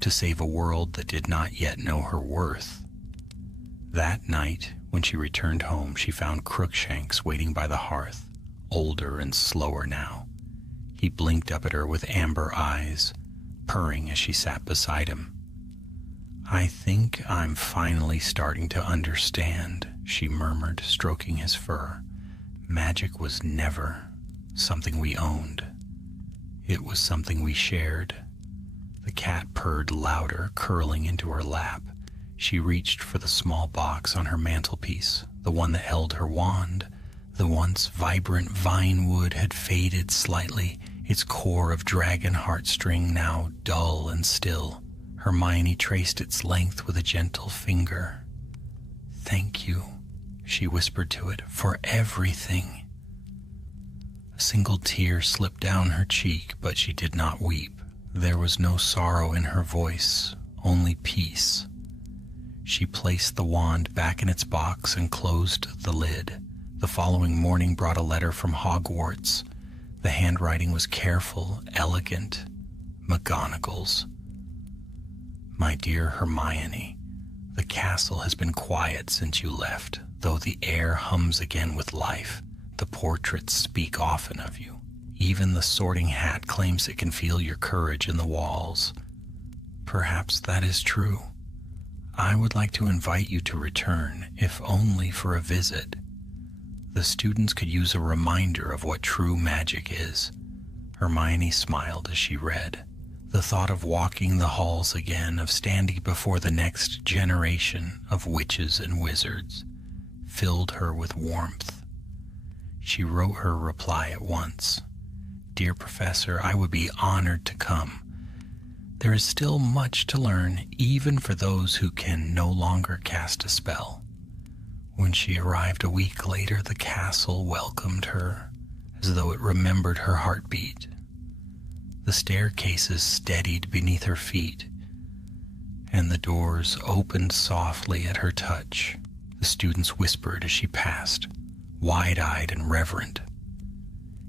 to save a world that did not yet know her worth. That night, when she returned home, she found Crookshanks waiting by the hearth, older and slower now. He blinked up at her with amber eyes, purring as she sat beside him. "I think I'm finally starting to understand," she murmured, stroking his fur. "Magic was never something we owned. It was something we shared." The cat purred louder, curling into her lap. She reached for the small box on her mantelpiece, the one that held her wand. The once vibrant vine wood had faded slightly, its core of dragon heartstring now dull and still. Hermione traced its length with a gentle finger. "Thank you," she whispered to it, "for everything." A single tear slipped down her cheek, but she did not weep. There was no sorrow in her voice, only peace. She placed the wand back in its box and closed the lid. The following morning brought a letter from Hogwarts. The handwriting was careful, elegant, McGonagall's. "My dear Hermione, the castle has been quiet since you left, though the air hums again with life. The portraits speak often of you. Even the Sorting Hat claims it can feel your courage in the walls. Perhaps that is true. I would like to invite you to return, if only for a visit. The students could use a reminder of what true magic is." Hermione smiled as she read. The thought of walking the halls again, of standing before the next generation of witches and wizards, filled her with warmth. She wrote her reply at once. "Dear Professor, I would be honored to come. There is still much to learn, even for those who can no longer cast a spell." When she arrived a week later, the castle welcomed her, as though it remembered her heartbeat. The staircases steadied beneath her feet, and the doors opened softly at her touch. The students whispered as she passed, wide-eyed and reverent.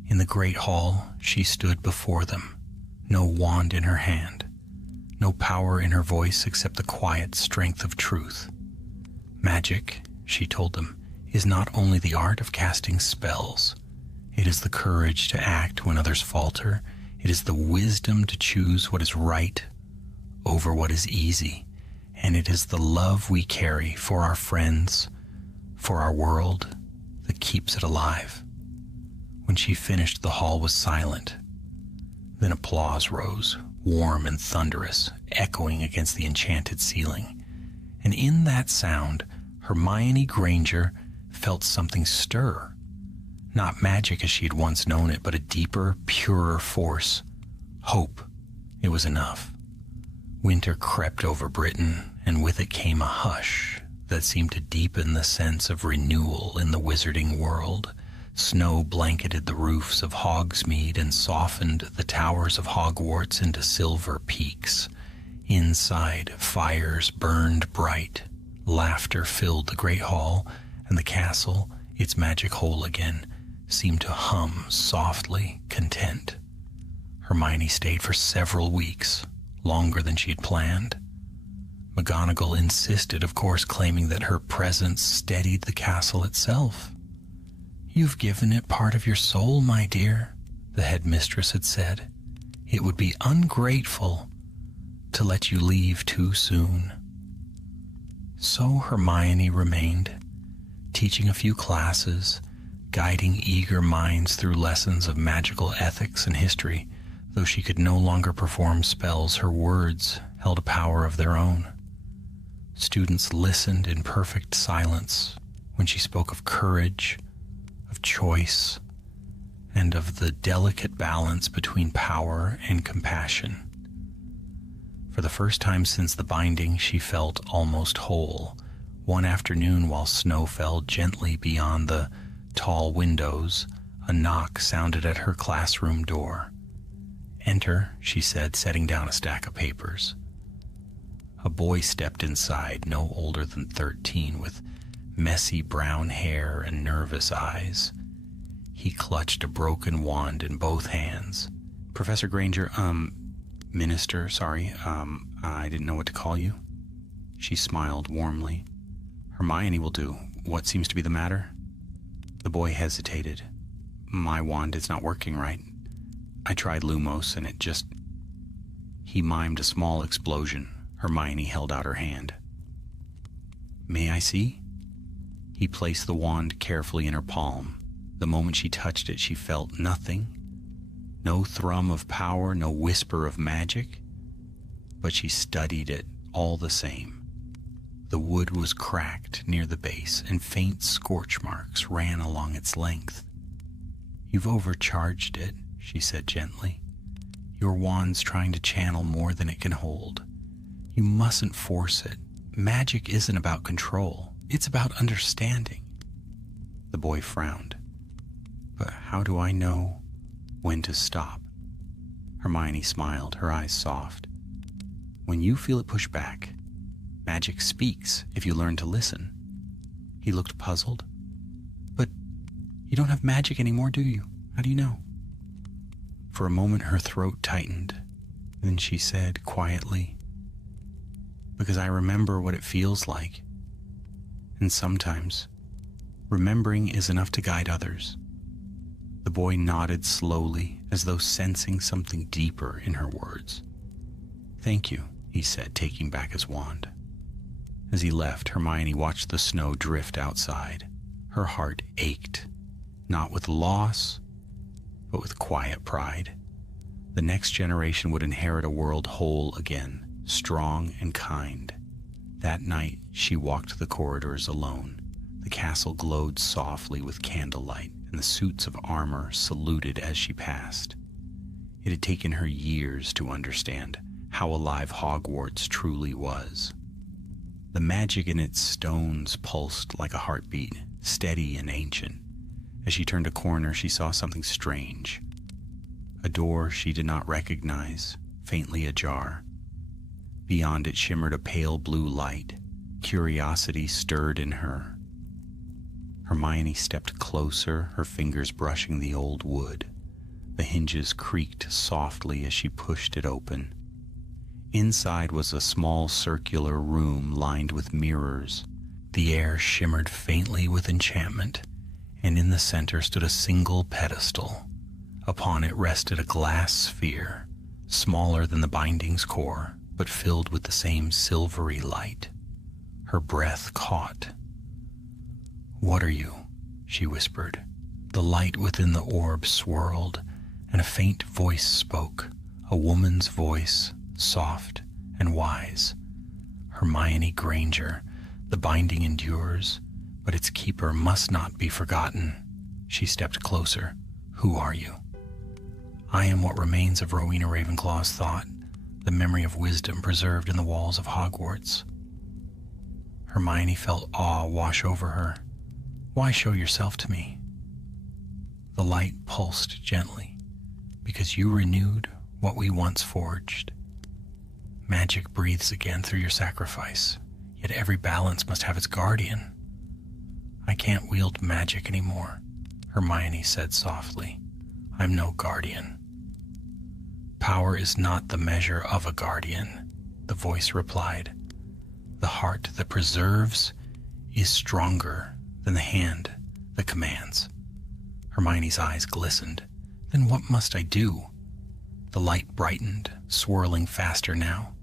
In the great hall, she stood before them, no wand in her hand, no power in her voice except the quiet strength of truth. "Magic," she told them, "is not only the art of casting spells. It is the courage to act when others falter. It is the wisdom to choose what is right over what is easy. And it is the love we carry for our friends, for our world, that keeps it alive. When she finished, the hall was silent. Then applause rose, warm and thunderous, echoing against the enchanted ceiling. And in that sound, Hermione Granger felt something stir. Not magic as she had once known it, but a deeper, purer force. Hope. It was enough. Winter crept over Britain, and with it came a hush that seemed to deepen the sense of renewal in the wizarding world. Snow blanketed the roofs of Hogsmeade and softened the towers of Hogwarts into silver peaks. Inside, fires burned bright. Laughter filled the great hall, and the castle, its magic hole again, seemed to hum softly, content. Hermione stayed for several weeks, longer than she had planned. McGonagall insisted, of course, claiming that her presence steadied the castle itself. "You've given it part of your soul, my dear," the headmistress had said. "It would be ungrateful to let you leave too soon." So Hermione remained, teaching a few classes, guiding eager minds through lessons of magical ethics and history. Though she could no longer perform spells, her words held a power of their own. Students listened in perfect silence when she spoke of courage, of choice, and of the delicate balance between power and compassion. For the first time since the binding, she felt almost whole. One afternoon, while snow fell gently beyond the tall windows, a knock sounded at her classroom door. "Enter," she said, setting down a stack of papers. A boy stepped inside, no older than 13, with messy brown hair and nervous eyes. He clutched a broken wand in both hands. "Professor Granger, Minister, sorry, I didn't know what to call you." She smiled warmly. "Hermione will do. What seems to be the matter?" The boy hesitated. "My wand is not working right. I tried Lumos and it just..." He mimed a small explosion. Hermione held out her hand. "May I see?" He placed the wand carefully in her palm. The moment she touched it, she felt nothing. No thrum of power, no whisper of magic. But she studied it all the same. The wood was cracked near the base, and faint scorch marks ran along its length. "You've overcharged it," she said gently. "Your wand's trying to channel more than it can hold. You mustn't force it. Magic isn't about control. It's about understanding." The boy frowned. "But how do I know when to stop?" Hermione smiled, her eyes soft. "When you feel it push back, magic speaks if you learn to listen." He looked puzzled. "But you don't have magic anymore, do you? How do you know?" For a moment her throat tightened. Then she said quietly, "Because I remember what it feels like. And sometimes, remembering is enough to guide others." The boy nodded slowly, as though sensing something deeper in her words. "Thank you," he said, taking back his wand. As he left, Hermione watched the snow drift outside. Her heart ached, not with loss, but with quiet pride. The next generation would inherit a world whole again, strong and kind. That night, she walked the corridors alone. The castle glowed softly with candlelight, and the suits of armor saluted as she passed. It had taken her years to understand how alive Hogwarts truly was. The magic in its stones pulsed like a heartbeat, steady and ancient. As she turned a corner, she saw something strange. A door she did not recognize, faintly ajar. Beyond it shimmered a pale blue light. Curiosity stirred in her. Hermione stepped closer, her fingers brushing the old wood. The hinges creaked softly as she pushed it open. Inside was a small circular room lined with mirrors. The air shimmered faintly with enchantment, and in the center stood a single pedestal. Upon it rested a glass sphere, smaller than the binding's core, but filled with the same silvery light. Her breath caught. "What are you?" she whispered. The light within the orb swirled, and a faint voice spoke, a woman's voice, soft and wise. "Hermione Granger, the binding endures, but its keeper must not be forgotten." She stepped closer. "Who are you?" "I am what remains of Rowena Ravenclaw's thought, the memory of wisdom preserved in the walls of Hogwarts." Hermione felt awe wash over her. "Why show yourself to me?" The light pulsed gently. "Because you renewed what we once forged. Magic breathes again through your sacrifice, yet every balance must have its guardian." "I can't wield magic anymore," Hermione said softly. "I'm no guardian." "Power is not the measure of a guardian," the voice replied. "The heart that preserves is stronger than the hand that commands." Hermione's eyes glistened. "Then what must I do?" The light brightened, swirling faster now.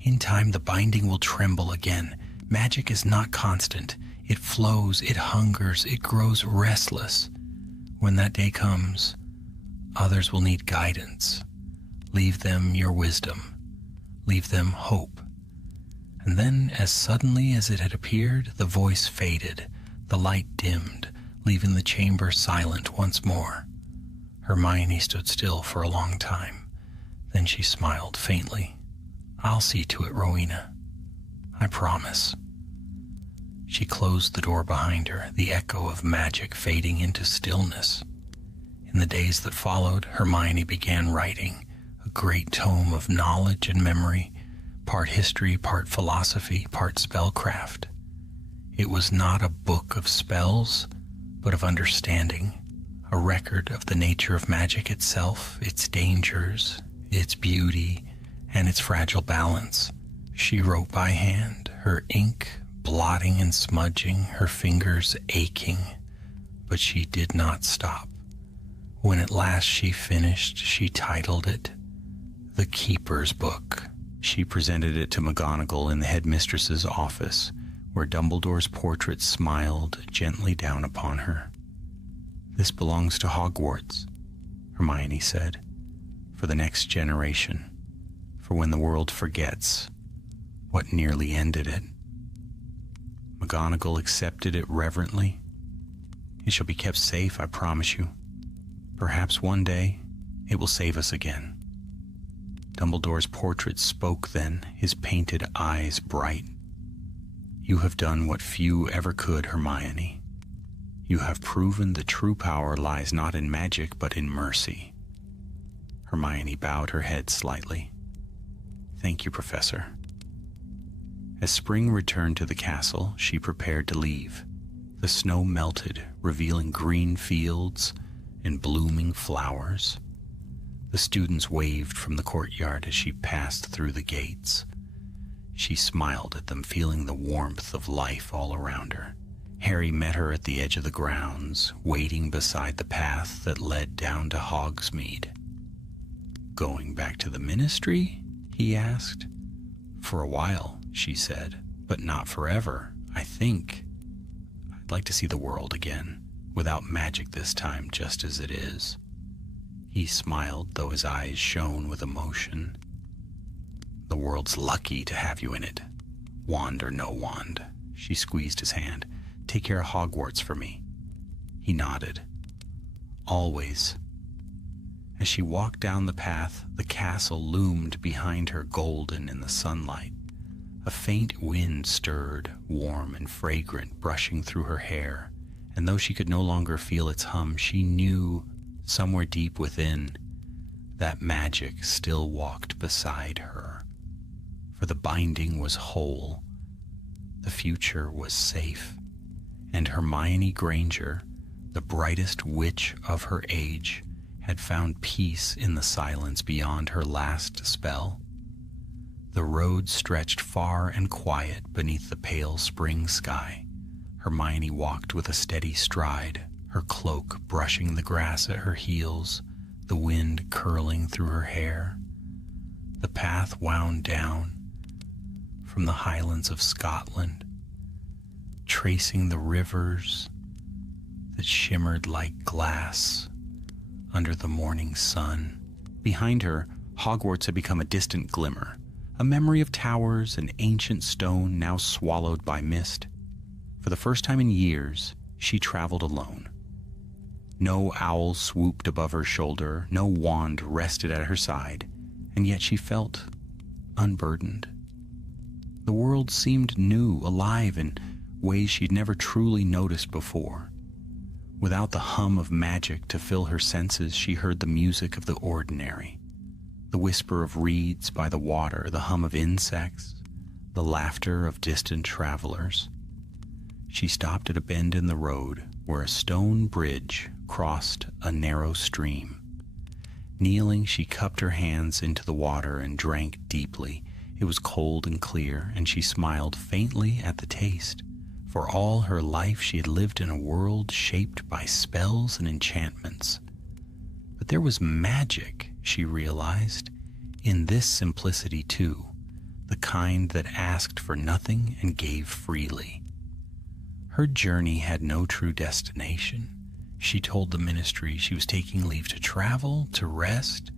"In time, the binding will tremble again. Magic is not constant. It flows, it hungers, it grows restless. When that day comes, others will need guidance. Leave them your wisdom. Leave them hope." And then, as suddenly as it had appeared, the voice faded. The light dimmed, leaving the chamber silent once more. Hermione stood still for a long time. Then she smiled faintly. "I'll see to it, Rowena. I promise." She closed the door behind her, the echo of magic fading into stillness. In the days that followed, Hermione began writing, a great tome of knowledge and memory, part history, part philosophy, part spellcraft. It was not a book of spells, but of understanding, a record of the nature of magic itself, its dangers, its beauty, and its fragile balance. She wrote by hand, her ink blotting and smudging, her fingers aching, but she did not stop. When at last she finished, she titled it The Keeper's Book. She presented it to McGonagall in the headmistress's office, where Dumbledore's portrait smiled gently down upon her. "This belongs to Hogwarts," Hermione said, "for the next generation, for when the world forgets what nearly ended it." McGonagall accepted it reverently. "It shall be kept safe, I promise you. Perhaps one day it will save us again." Dumbledore's portrait spoke then, his painted eyes bright. "You have done what few ever could, Hermione. You have proven the true power lies not in magic, but in mercy." Hermione bowed her head slightly. "Thank you, Professor." As spring returned to the castle, she prepared to leave. The snow melted, revealing green fields and blooming flowers. The students waved from the courtyard as she passed through the gates. She smiled at them, feeling the warmth of life all around her. Harry met her at the edge of the grounds, waiting beside the path that led down to Hogsmeade. "Going back to the ministry?" he asked. "For a while," she said, "but not forever, I think. I'd like to see the world again, without magic this time, just as it is." He smiled, though his eyes shone with emotion. "The world's lucky to have you in it, wand or no wand." She squeezed his hand. "Take care of Hogwarts for me." He nodded. "Always." As she walked down the path, the castle loomed behind her, golden in the sunlight. A faint wind stirred, warm and fragrant, brushing through her hair, and though she could no longer feel its hum, she knew, somewhere deep within, that magic still walked beside her. For the binding was whole, the future was safe, and Hermione Granger, the brightest witch of her age, had found peace in the silence beyond her last spell. The road stretched far and quiet beneath the pale spring sky. Hermione walked with a steady stride, her cloak brushing the grass at her heels, the wind curling through her hair. The path wound down from the highlands of Scotland, tracing the rivers that shimmered like glass under the morning sun. Behind her, Hogwarts had become a distant glimmer, a memory of towers and ancient stone now swallowed by mist. For the first time in years, she traveled alone. No owl swooped above her shoulder, no wand rested at her side, and yet she felt unburdened. The world seemed new, alive in ways she'd never truly noticed before. Without the hum of magic to fill her senses, she heard the music of the ordinary, the whisper of reeds by the water, the hum of insects, the laughter of distant travelers. She stopped at a bend in the road where a stone bridge crossed a narrow stream. Kneeling, she cupped her hands into the water and drank deeply. It was cold and clear, and she smiled faintly at the taste. For all her life, she had lived in a world shaped by spells and enchantments. But there was magic, she realized, in this simplicity too, the kind that asked for nothing and gave freely. Her journey had no true destination. She told the ministry she was taking leave to travel, to rest,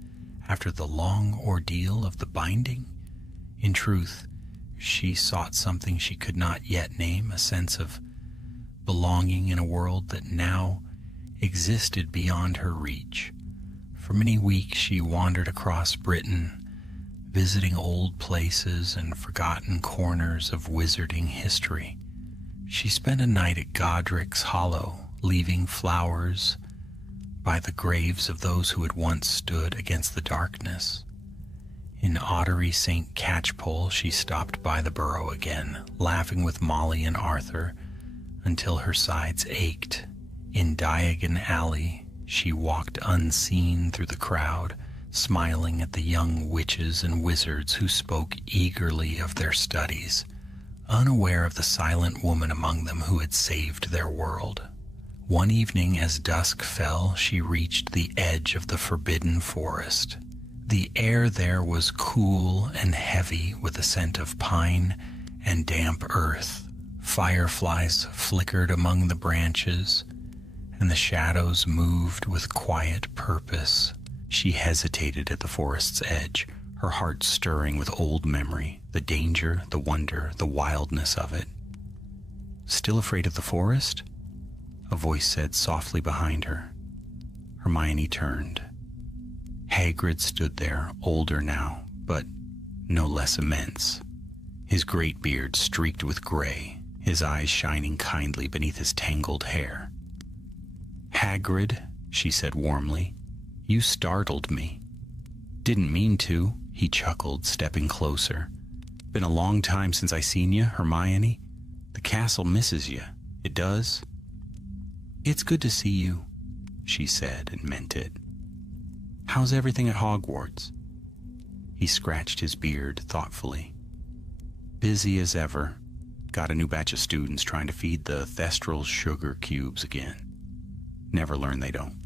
after the long ordeal of the binding. In truth, she sought something she could not yet name, a sense of belonging in a world that now existed beyond her reach. For many weeks she wandered across Britain, visiting old places and forgotten corners of wizarding history. She spent a night at Godric's Hollow, leaving flowers by the graves of those who had once stood against the darkness. In Ottery St. Catchpole, she stopped by the burrow again, laughing with Molly and Arthur until her sides ached. In Diagon Alley, she walked unseen through the crowd, smiling at the young witches and wizards who spoke eagerly of their studies, unaware of the silent woman among them who had saved their world. One evening, as dusk fell, she reached the edge of the forbidden forest. The air there was cool and heavy with the scent of pine and damp earth. Fireflies flickered among the branches, and the shadows moved with quiet purpose. She hesitated at the forest's edge, her heart stirring with old memory, the danger, the wonder, the wildness of it. "Still afraid of the forest?" a voice said softly behind her. Hermione turned. Hagrid stood there, older now, but no less immense. His great beard streaked with gray, his eyes shining kindly beneath his tangled hair. "Hagrid," she said warmly, "you startled me." "Didn't mean to," he chuckled, stepping closer. "Been a long time since I seen you, Hermione. The castle misses you. It does." "It's good to see you," she said, and meant it. "How's everything at Hogwarts?" He scratched his beard thoughtfully. "Busy as ever. Got a new batch of students trying to feed the Thestral sugar cubes again. Never learn they don't."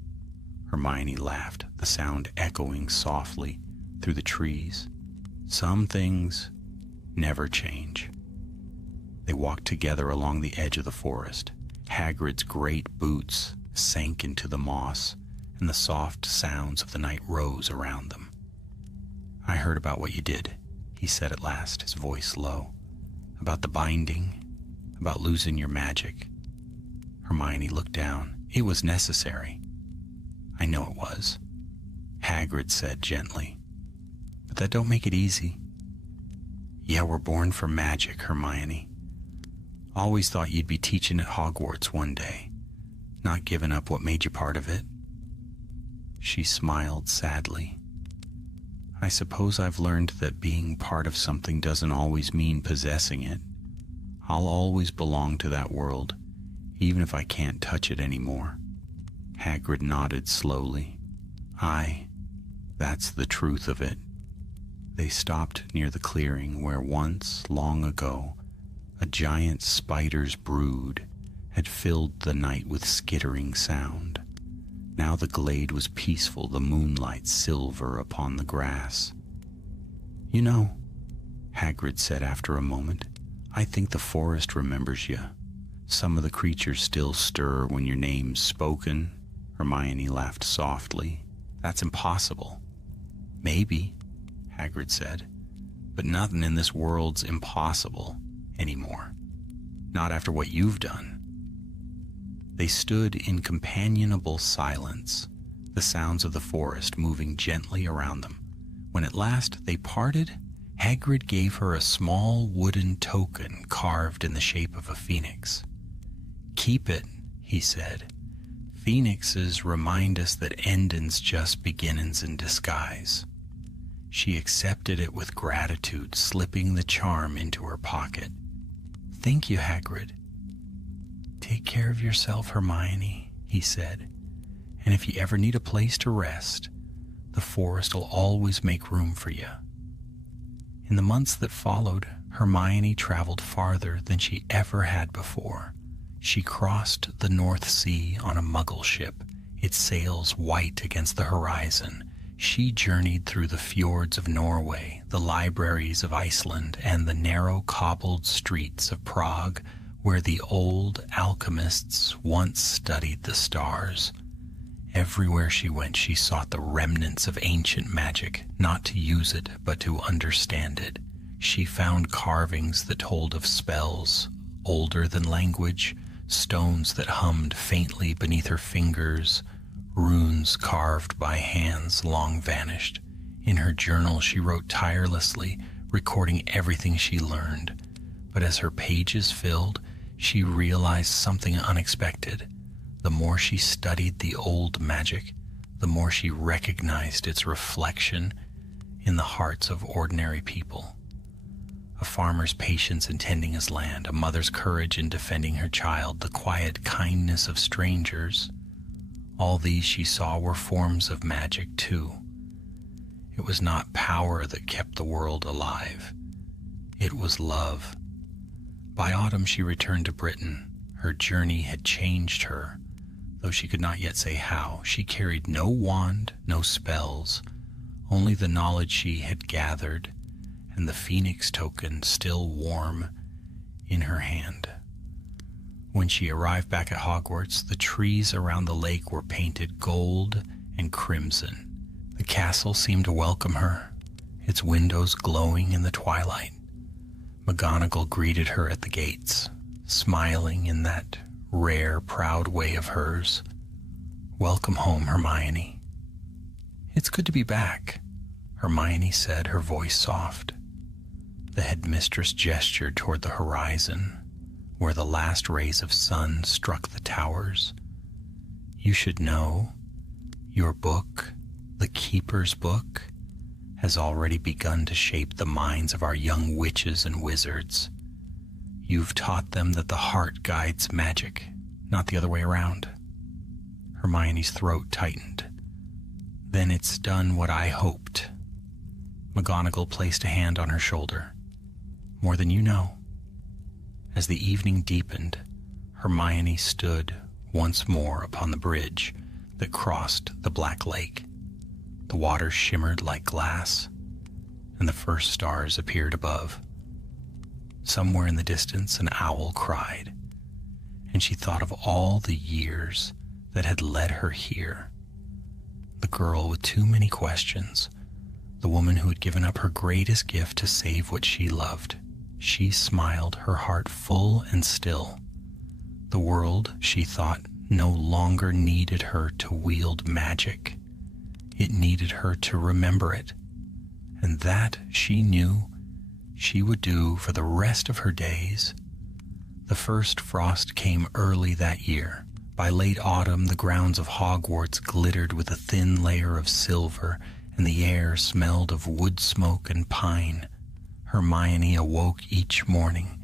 Hermione laughed, the sound echoing softly through the trees. "Some things never change." They walked together along the edge of the forest. Hagrid's great boots sank into the moss, and the soft sounds of the night rose around them. "I heard about what you did," he said at last, his voice low. "About the binding, about losing your magic." Hermione looked down. "It was necessary." "I know it was," Hagrid said gently. "But that don't make it easy." "Yeah, we're born for magic, Hermione. Always thought you'd be teaching at Hogwarts one day, not giving up what made you part of it." She smiled sadly. "I suppose I've learned that being part of something doesn't always mean possessing it. I'll always belong to that world, even if I can't touch it anymore." Hagrid nodded slowly. That's the truth of it." They stopped near the clearing where once, long ago, a giant spider's brood had filled the night with skittering sound. Now the glade was peaceful, the moonlight silver upon the grass. "You know," Hagrid said after a moment, "I think the forest remembers you. Some of the creatures still stir when your name's spoken." Hermione laughed softly. "That's impossible." "Maybe," Hagrid said, "but nothing in this world's impossible anymore. Not after what you've done." They stood in companionable silence, the sounds of the forest moving gently around them. When at last they parted, Hagrid gave her a small wooden token carved in the shape of a phoenix. "Keep it," he said. "Phoenixes remind us that endin's just beginnin's in disguise." She accepted it with gratitude, slipping the charm into her pocket. "Thank you, Hagrid." "Take care of yourself, Hermione," he said, "and if you ever need a place to rest, the forest will always make room for you." In the months that followed, Hermione traveled farther than she ever had before. She crossed the North Sea on a Muggle ship, its sails white against the horizon. She journeyed through the fjords of Norway, the libraries of Iceland, and the narrow cobbled streets of Prague, where the old alchemists once studied the stars. Everywhere she went, she sought the remnants of ancient magic, not to use it, but to understand it. She found carvings that told of spells older than language, stones that hummed faintly beneath her fingers, runes carved by hands long vanished. In her journal, she wrote tirelessly, recording everything she learned. But as her pages filled, she realized something unexpected. The more she studied the old magic, the more she recognized its reflection in the hearts of ordinary people. A farmer's patience in tending his land, a mother's courage in defending her child, the quiet kindness of strangers. All these she saw were forms of magic, too. It was not power that kept the world alive. It was love. By autumn she returned to Britain. Her journey had changed her, though she could not yet say how. She carried no wand, no spells, only the knowledge she had gathered, and the phoenix token still warm in her hand. When she arrived back at Hogwarts, the trees around the lake were painted gold and crimson. The castle seemed to welcome her, its windows glowing in the twilight. McGonagall greeted her at the gates, smiling in that rare, proud way of hers. "Welcome home, Hermione." "It's good to be back," Hermione said, her voice soft. The headmistress gestured toward the horizon, where the last rays of sun struck the towers. "You should know, your book, the Keeper's Book, has already begun to shape the minds of our young witches and wizards. You've taught them that the heart guides magic, not the other way around." Hermione's throat tightened. "Then it's done what I hoped." McGonagall placed a hand on her shoulder. "More than you know." As the evening deepened, Hermione stood once more upon the bridge that crossed the Black Lake. The water shimmered like glass, and the first stars appeared above. Somewhere in the distance, an owl cried, and she thought of all the years that had led her here. The girl with too many questions, the woman who had given up her greatest gift to save what she loved. She smiled, her heart full and still. The world, she thought, no longer needed her to wield magic. It needed her to remember it, and that, she knew, she would do for the rest of her days. The first frost came early that year. By late autumn, the grounds of Hogwarts glittered with a thin layer of silver, and the air smelled of wood smoke and pine. Hermione awoke each morning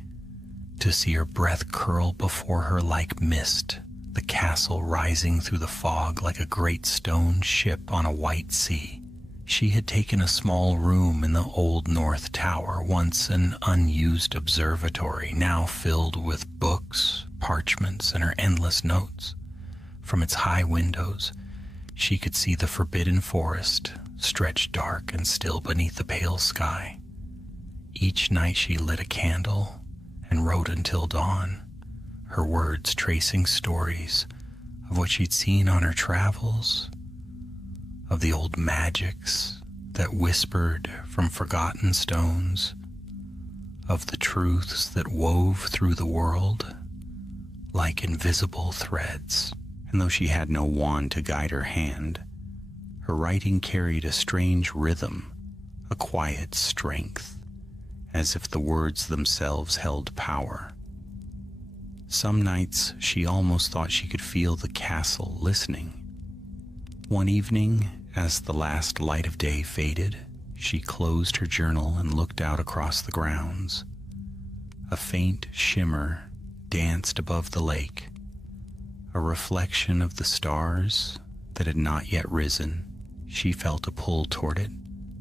to see her breath curl before her like mist, the castle rising through the fog like a great stone ship on a white sea. She had taken a small room in the old North Tower, once an unused observatory, now filled with books, parchments, and her endless notes. From its high windows, she could see the forbidden forest, stretched dark and still beneath the pale sky. Each night she lit a candle and wrote until dawn, her words tracing stories of what she'd seen on her travels, of the old magics that whispered from forgotten stones, of the truths that wove through the world like invisible threads. And though she had no wand to guide her hand, her writing carried a strange rhythm, a quiet strength, as if the words themselves held power. Some nights she almost thought she could feel the castle listening. One evening, as the last light of day faded, she closed her journal and looked out across the grounds. A faint shimmer danced above the lake, a reflection of the stars that had not yet risen. She felt a pull toward it,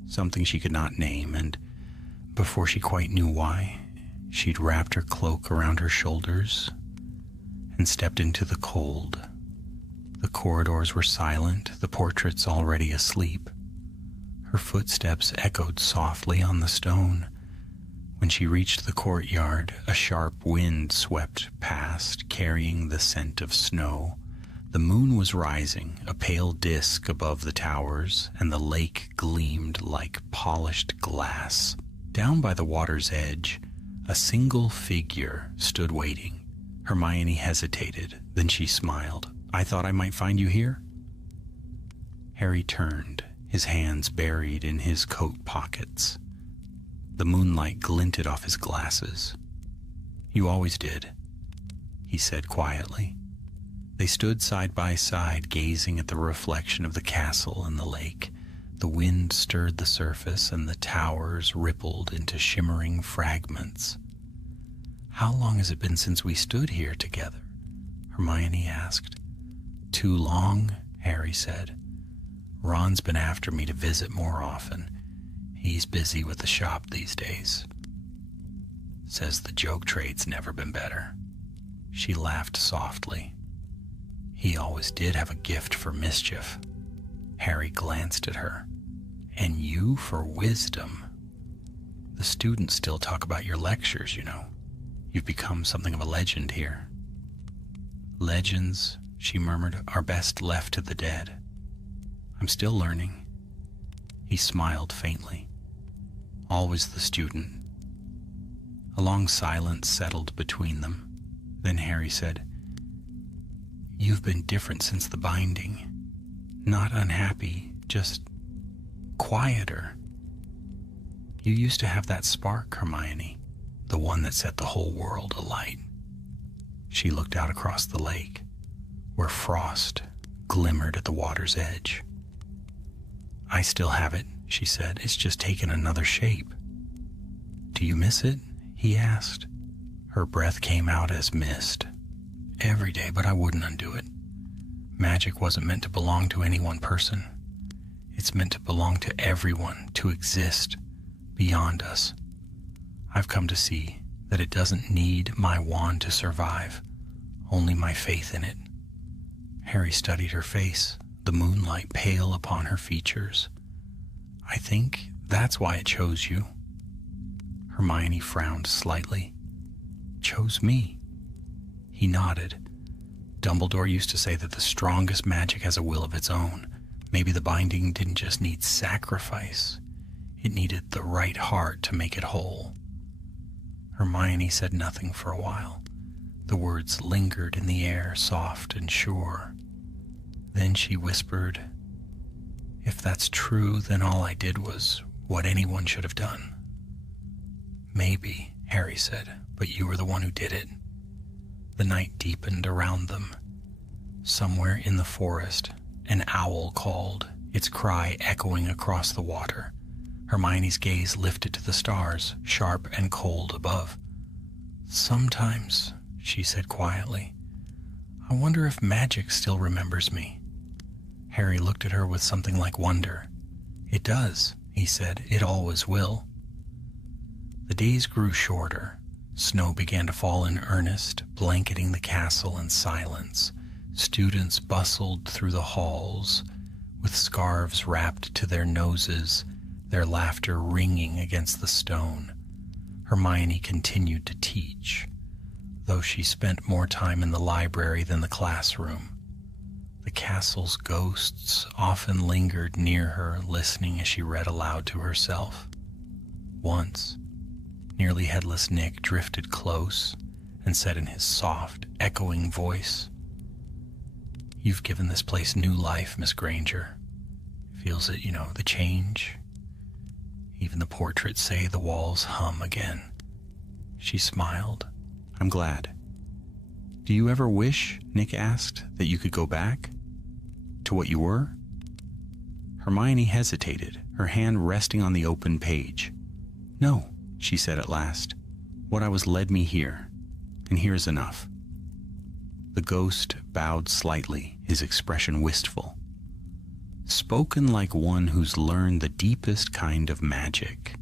something she could not name, and before she quite knew why, she'd wrapped her cloak around her shoulders and stepped into the cold. The corridors were silent, the portraits already asleep. Her footsteps echoed softly on the stone. When she reached the courtyard, a sharp wind swept past, carrying the scent of snow. The moon was rising, a pale disk above the towers, and the lake gleamed like polished glass. Down by the water's edge, a single figure stood waiting. Hermione hesitated, then she smiled. "I thought I might find you here?" Harry turned, his hands buried in his coat pockets. The moonlight glinted off his glasses. "You always did," he said quietly. They stood side by side, gazing at the reflection of the castle in the lake. The wind stirred the surface, and the towers rippled into shimmering fragments. "How long has it been since we stood here together?" Hermione asked. "Too long," Harry said. "Ron's been after me to visit more often. He's busy with the shop these days. Says the joke trade's never been better." She laughed softly. "He always did have a gift for mischief." Harry glanced at her. "And you for wisdom. The students still talk about your lectures, you know. You've become something of a legend here." "Legends," she murmured, "are best left to the dead. I'm still learning." He smiled faintly. Always the student. A long silence settled between them. Then Harry said, "You've been different since the binding. Not unhappy, just quieter. You used to have that spark, Hermione, the one that set the whole world alight." She looked out across the lake, where frost glimmered at the water's edge. "I still have it," she said. "It's just taken another shape." "Do you miss it?" he asked. Her breath came out as mist. "Every day, but I wouldn't undo it. Magic wasn't meant to belong to any one person. It's meant to belong to everyone, to exist beyond us. I've come to see that it doesn't need my wand to survive, only my faith in it." Harry studied her face, the moonlight pale upon her features. "I think that's why it chose you." Hermione frowned slightly. "Chose me?" He nodded. "Dumbledore used to say that the strongest magic has a will of its own. Maybe the binding didn't just need sacrifice. It needed the right heart to make it whole." Hermione said nothing for a while. The words lingered in the air, soft and sure. Then she whispered, "If that's true, then all I did was what anyone should have done." "Maybe," Harry said, "but you were the one who did it." The night deepened around them. Somewhere in the forest, an owl called, its cry echoing across the water. Hermione's gaze lifted to the stars, sharp and cold above. "Sometimes," she said quietly, "I wonder if magic still remembers me." Harry looked at her with something like wonder. "It does," he said. "It always will." The days grew shorter. Snow began to fall in earnest, blanketing the castle in silence. Students bustled through the halls, with scarves wrapped to their noses, their laughter ringing against the stone. Hermione continued to teach, though she spent more time in the library than the classroom. The castle's ghosts often lingered near her, listening as she read aloud to herself. Once, nearly headless Nick drifted close and said in his soft, echoing voice, "You've given this place new life, Miss Granger. Feels it, the change. Even the portraits say the walls hum again." She smiled. "I'm glad." "Do you ever wish," Nick asked, "that you could go back to what you were?" Hermione hesitated, her hand resting on the open page. "No," she said at last. "What I was led me here, and here's enough." The ghost bowed slightly, his expression wistful. Spoken like one who's learned the deepest kind of magic.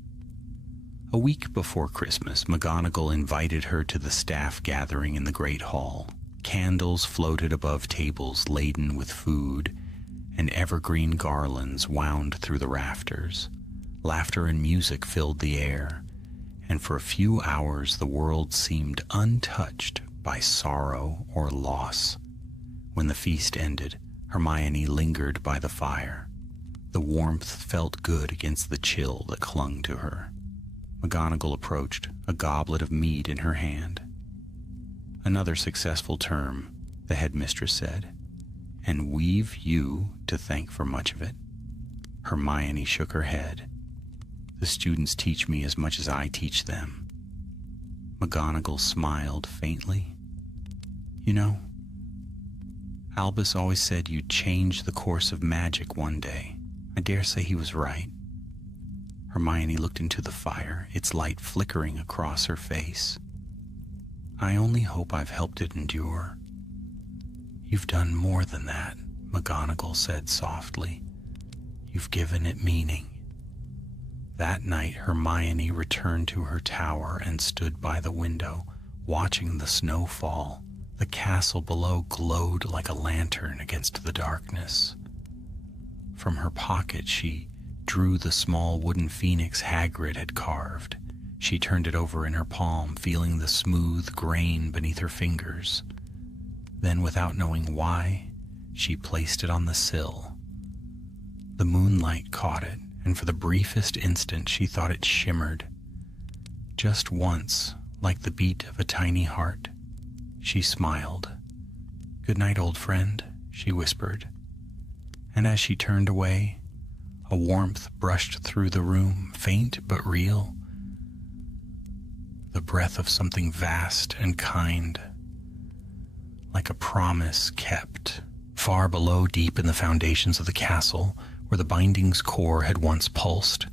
A week before Christmas, McGonagall invited her to the staff gathering in the Great Hall. Candles floated above tables laden with food, and evergreen garlands wound through the rafters. Laughter and music filled the air, and for a few hours the world seemed untouched by sorrow or loss. When the feast ended, Hermione lingered by the fire. The warmth felt good against the chill that clung to her. McGonagall approached, a goblet of mead in her hand. "Another successful term," the headmistress said, "and we've you to thank for much of it." Hermione shook her head. "The students teach me as much as I teach them." McGonagall smiled faintly. Albus always said you'd change the course of magic one day. I dare say he was right." Hermione looked into the fire, its light flickering across her face. "I only hope I've helped it endure." "You've done more than that," McGonagall said softly. "You've given it meaning." That night, Hermione returned to her tower and stood by the window, watching the snow fall. The castle below glowed like a lantern against the darkness. From her pocket, she drew the small wooden phoenix Hagrid had carved. She turned it over in her palm, feeling the smooth grain beneath her fingers. Then, without knowing why, she placed it on the sill. The moonlight caught it, and for the briefest instant she thought it shimmered. Just once, like the beat of a tiny heart. She smiled. "Good night, old friend," she whispered. And as she turned away, a warmth brushed through the room, faint but real. The breath of something vast and kind, like a promise kept. Far below, deep in the foundations of the castle, where the binding's core had once pulsed,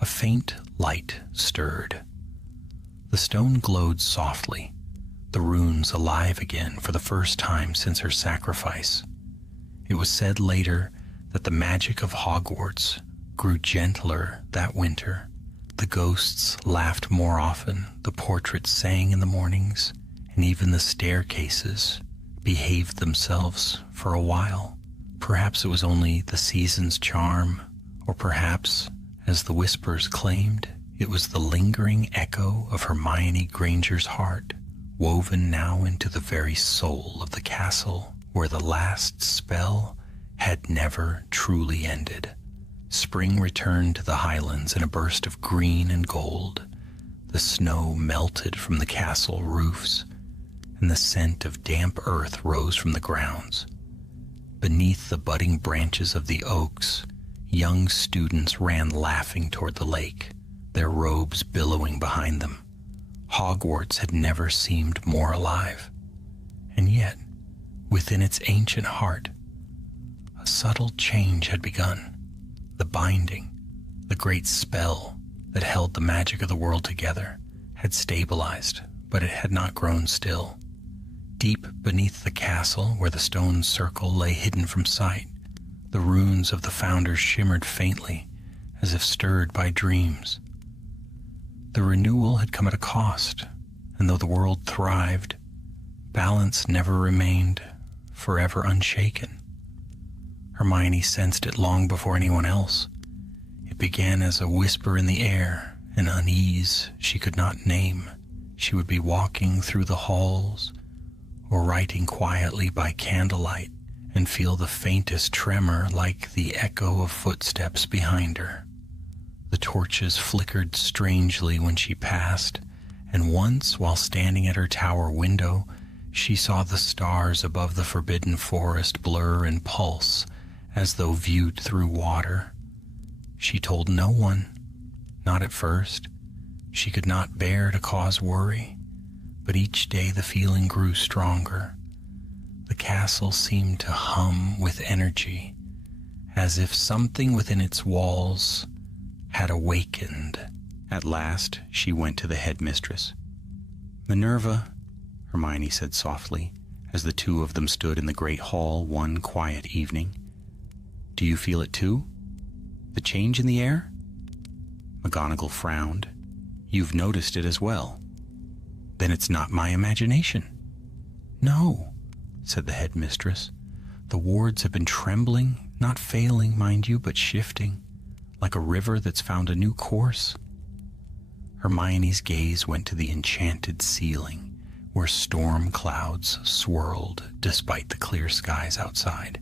a faint light stirred. The stone glowed softly, the runes alive again for the first time since her sacrifice. It was said later that the magic of Hogwarts grew gentler that winter. The ghosts laughed more often, the portraits sang in the mornings, and even the staircases behaved themselves for a while. Perhaps it was only the season's charm, or perhaps, as the whispers claimed, it was the lingering echo of Hermione Granger's heart, woven now into the very soul of the castle, where the last spell had never truly ended. Spring returned to the highlands in a burst of green and gold. The snow melted from the castle roofs, and the scent of damp earth rose from the grounds. Beneath the budding branches of the oaks, young students ran laughing toward the lake, their robes billowing behind them. Hogwarts had never seemed more alive. And yet, within its ancient heart, a subtle change had begun. The binding, the great spell that held the magic of the world together, had stabilized, but it had not grown still. Deep beneath the castle, where the stone circle lay hidden from sight, the runes of the founders shimmered faintly, as if stirred by dreams. The renewal had come at a cost, and though the world thrived, balance never remained forever unshaken. Hermione sensed it long before anyone else. It began as a whisper in the air, an unease she could not name. She would be walking through the halls or writing quietly by candlelight and feel the faintest tremor like the echo of footsteps behind her. The torches flickered strangely when she passed, and once, while standing at her tower window, she saw the stars above the forbidden forest blur and pulse as though viewed through water. She told no one, not at first. She could not bear to cause worry, but each day the feeling grew stronger. The castle seemed to hum with energy, as if something within its walls had awakened. At last she went to the headmistress. "Minerva," Hermione said softly, as the two of them stood in the great hall one quiet evening, "do you feel it too? The change in the air?" McGonagall frowned. "You've noticed it as well. Then it's not my imagination." "No," said the headmistress. "The wards have been trembling, not failing, mind you, but shifting, like a river that's found a new course." Hermione's gaze went to the enchanted ceiling, where storm clouds swirled despite the clear skies outside.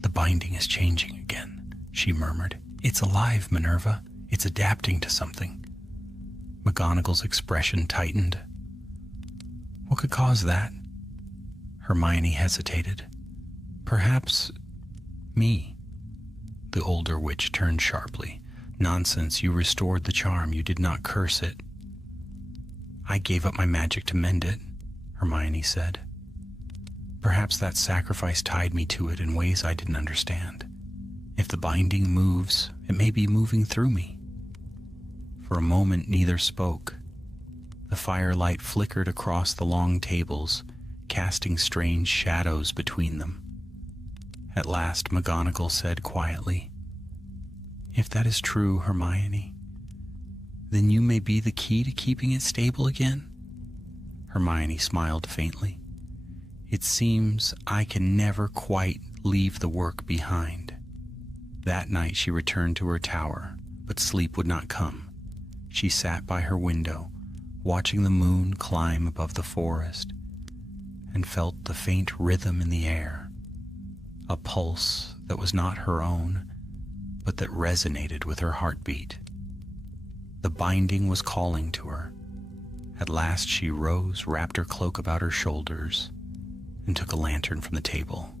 "The binding is changing again," she murmured. "It's alive, Minerva. It's adapting to something." McGonagall's expression tightened. "What could cause that?" Hermione hesitated. "Perhaps me." The older witch turned sharply. "Nonsense, you restored the charm. You did not curse it." "I gave up my magic to mend it," Hermione said. "Perhaps that sacrifice tied me to it in ways I didn't understand. If the binding moves, it may be moving through me." For a moment neither spoke. The firelight flickered across the long tables, casting strange shadows between them. At last McGonagall said quietly, "If that is true, Hermione, then you may be the key to keeping it stable again?" Hermione smiled faintly. "It seems I can never quite leave the work behind." That night she returned to her tower, but sleep would not come. She sat by her window, watching the moon climb above the forest, and felt the faint rhythm in the air, a pulse that was not her own, but that resonated with her heartbeat. The binding was calling to her. At last she rose, wrapped her cloak about her shoulders, and took a lantern from the table.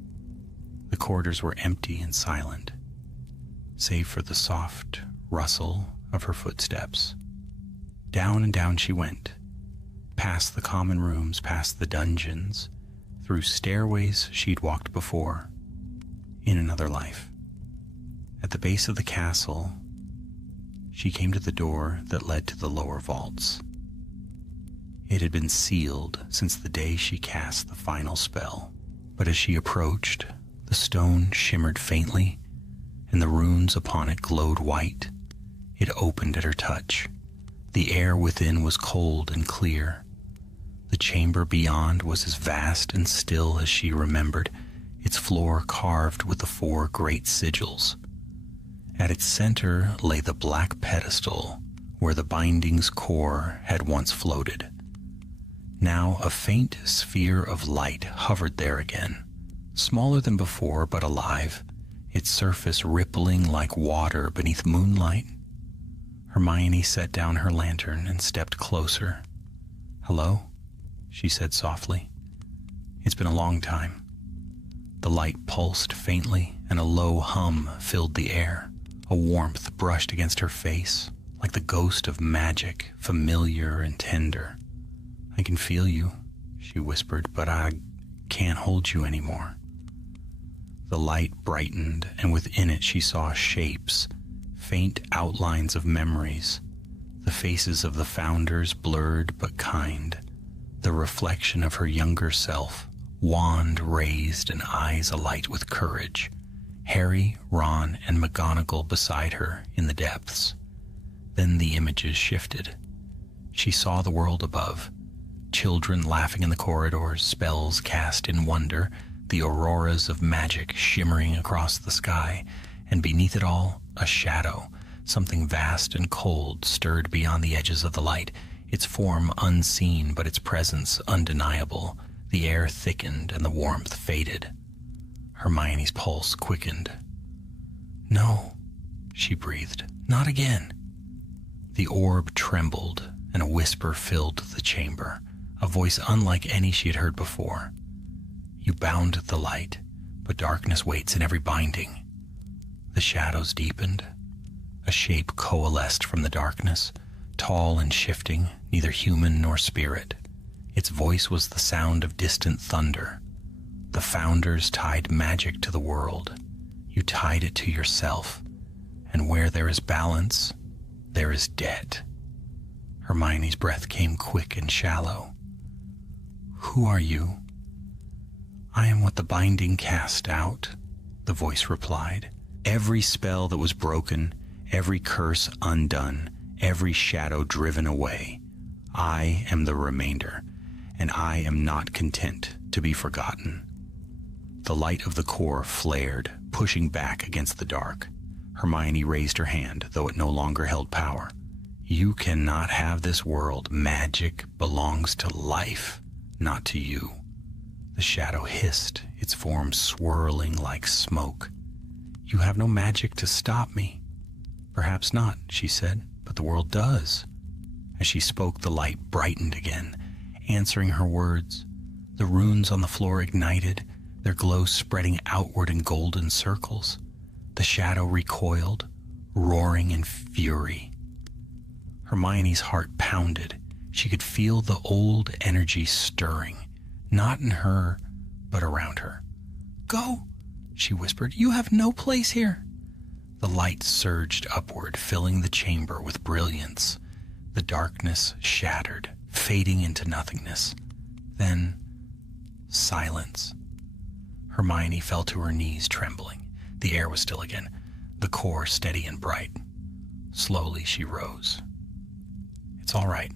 The corridors were empty and silent, save for the soft rustle of her footsteps. Down and down she went, past the common rooms, past the dungeons, through stairways she'd walked before, in another life. At the base of the castle, she came to the door that led to the lower vaults. It had been sealed since the day she cast the final spell, but as she approached, the stone shimmered faintly, and the runes upon it glowed white. It opened at her touch. The air within was cold and clear. The chamber beyond was as vast and still as she remembered, its floor carved with the 4 great sigils. At its center lay the black pedestal where the binding's core had once floated. Now a faint sphere of light hovered there again, smaller than before but alive, its surface rippling like water beneath moonlight. Hermione set down her lantern and stepped closer. "Hello?" she said softly. "It's been a long time." The light pulsed faintly, and a low hum filled the air. A warmth brushed against her face, like the ghost of magic, familiar and tender. "I can feel you," she whispered, "but I can't hold you anymore." The light brightened, and within it she saw shapes, faint outlines of memories, the faces of the founders blurred but kind, the reflection of her younger self, wand raised and eyes alight with courage. Harry, Ron, and McGonagall beside her in the depths. Then the images shifted. She saw the world above, children laughing in the corridors, spells cast in wonder, the auroras of magic shimmering across the sky, and beneath it all, a shadow, something vast and cold stirred beyond the edges of the light, its form unseen but its presence undeniable. The air thickened and the warmth faded. Hermione's pulse quickened. "No," she breathed, "not again." The orb trembled, and a whisper filled the chamber, a voice unlike any she had heard before. "You bound the light, but darkness waits in every binding." The shadows deepened. A shape coalesced from the darkness, tall and shifting, neither human nor spirit. Its voice was the sound of distant thunder. The founders tied magic to the world. You tied it to yourself. And where there is balance, there is debt. Hermione's breath came quick and shallow. "Who are you?" "I am what the binding cast out," the voice replied. "Every spell that was broken, every curse undone, every shadow driven away. I am the remainder, and I am not content to be forgotten." The light of the core flared, pushing back against the dark. Hermione raised her hand, though it no longer held power. "You cannot have this world. Magic belongs to life, not to you." The shadow hissed, its form swirling like smoke. "You have no magic to stop me." "Perhaps not," she said, "but the world does." As she spoke, the light brightened again, answering her words. The runes on the floor ignited, their glow spreading outward in golden circles. The shadow recoiled, roaring in fury. Hermione's heart pounded. She could feel the old energy stirring, not in her, but around her. "Go," she whispered. "You have no place here." The light surged upward, filling the chamber with brilliance. The darkness shattered, fading into nothingness. Then, silence. Hermione fell to her knees, trembling. The air was still again, the core steady and bright. Slowly she rose. "It's all right,"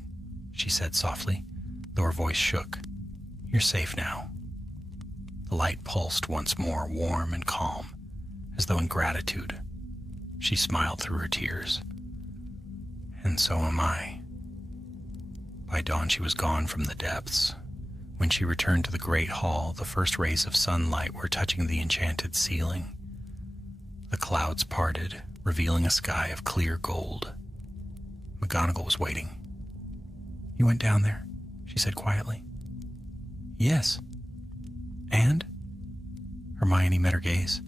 she said softly, though her voice shook. "You're safe now." The light pulsed once more, warm and calm, as though in gratitude. She smiled through her tears. "And so am I." By dawn she was gone from the depths. When she returned to the great hall, the first rays of sunlight were touching the enchanted ceiling. The clouds parted, revealing a sky of clear gold. McGonagall was waiting. "You went down there?" she said quietly. "Yes." "And?" Hermione met her gaze.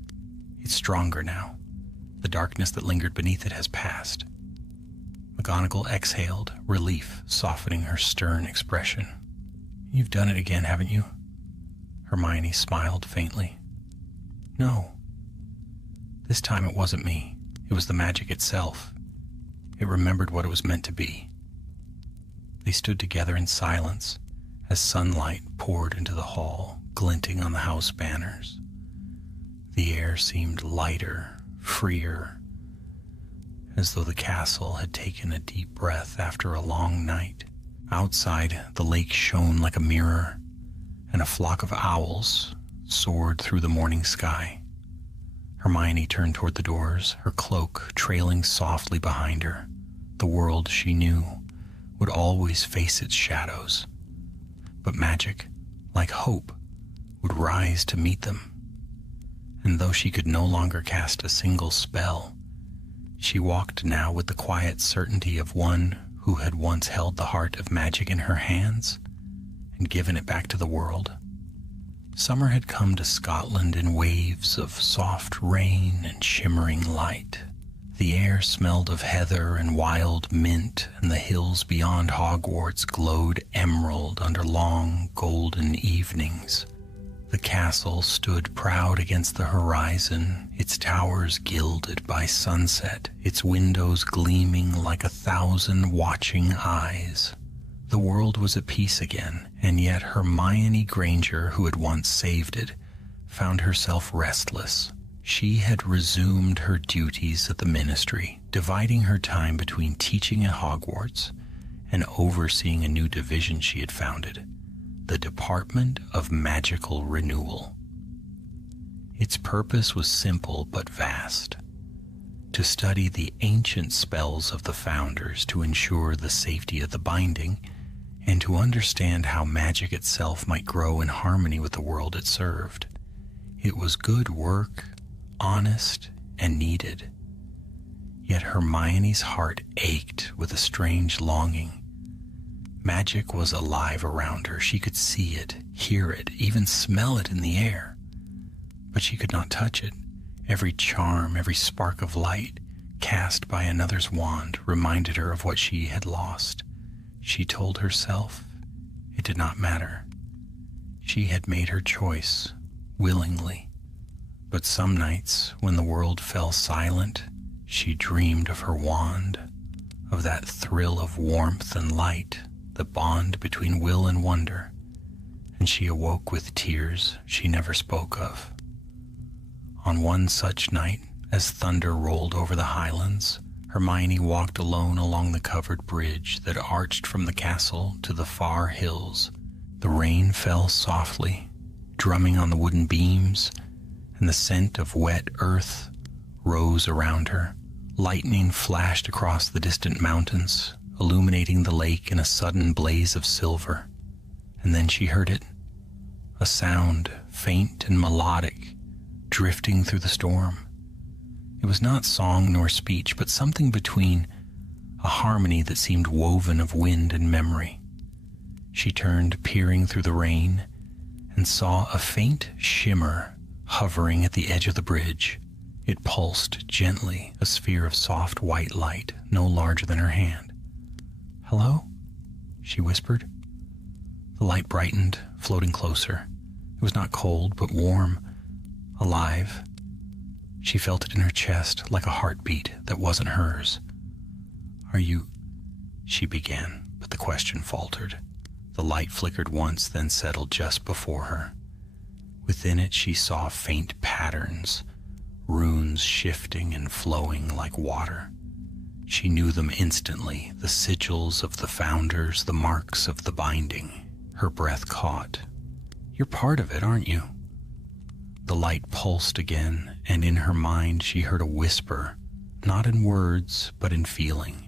"It's stronger now. The darkness that lingered beneath it has passed." McGonagall exhaled, relief softening her stern expression. "You've done it again, haven't you?" Hermione smiled faintly. "No. This time it wasn't me. It was the magic itself. It remembered what it was meant to be." They stood together in silence as sunlight poured into the hall, glinting on the house banners. The air seemed lighter, freer, as though the castle had taken a deep breath after a long night. Outside, the lake shone like a mirror, and a flock of owls soared through the morning sky. Hermione turned toward the doors, her cloak trailing softly behind her. The world, she knew, would always face its shadows. But magic, like hope, would rise to meet them. And though she could no longer cast a single spell, she walked now with the quiet certainty of one who had once held the heart of magic in her hands and given it back to the world. Summer had come to Scotland in waves of soft rain and shimmering light. The air smelled of heather and wild mint, and the hills beyond Hogwarts glowed emerald under long, golden evenings. The castle stood proud against the horizon, its towers gilded by sunset, its windows gleaming like 1,000 watching eyes. The world was at peace again, and yet Hermione Granger, who had once saved it, found herself restless. She had resumed her duties at the ministry, dividing her time between teaching at Hogwarts and overseeing a new division she had founded, the Department of Magical Renewal. Its purpose was simple but vast: to study the ancient spells of the founders to ensure the safety of the binding, and to understand how magic itself might grow in harmony with the world it served. It was good work, honest, and needed. Yet Hermione's heart ached with a strange longing. Magic was alive around her. She could see it, hear it, even smell it in the air. But she could not touch it. Every charm, every spark of light cast by another's wand reminded her of what she had lost. She told herself it did not matter. She had made her choice willingly. But some nights, when the world fell silent, she dreamed of her wand, of that thrill of warmth and light, the bond between will and wonder, and she awoke with tears she never spoke of. On one such night, as thunder rolled over the highlands, Hermione walked alone along the covered bridge that arched from the castle to the far hills. The rain fell softly, drumming on the wooden beams, and the scent of wet earth rose around her. Lightning flashed across the distant mountains, illuminating the lake in a sudden blaze of silver. And then she heard it, a sound, faint and melodic, drifting through the storm. It was not song nor speech, but something between, a harmony that seemed woven of wind and memory. She turned, peering through the rain, and saw a faint shimmer hovering at the edge of the bridge. It pulsed gently, a sphere of soft white light, no larger than her hand. "Hello?" she whispered. The light brightened, floating closer. It was not cold, but warm, alive. She felt it in her chest, like a heartbeat that wasn't hers. "Are you—" she began, but the question faltered. The light flickered once, then settled just before her. Within it she saw faint patterns, runes shifting and flowing like water. She knew them instantly, the sigils of the founders, the marks of the binding. Her breath caught. "You're part of it, aren't you?" The light pulsed again, and in her mind she heard a whisper, not in words, but in feeling.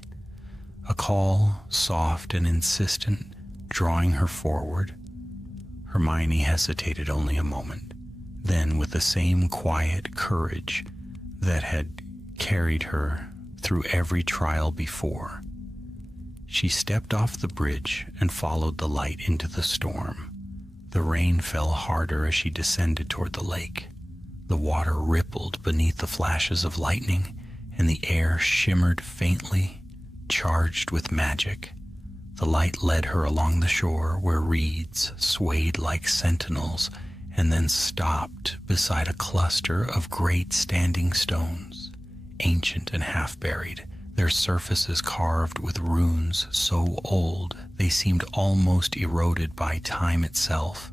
A call, soft and insistent, drawing her forward. Hermione hesitated only a moment. Then, with the same quiet courage that had carried her through every trial before, she stepped off the bridge and followed the light into the storm. The rain fell harder as she descended toward the lake. The water rippled beneath the flashes of lightning, and the air shimmered faintly, charged with magic. The light led her along the shore where reeds swayed like sentinels and then stopped beside a cluster of great standing stones, ancient and half-buried, their surfaces carved with runes so old they seemed almost eroded by time itself.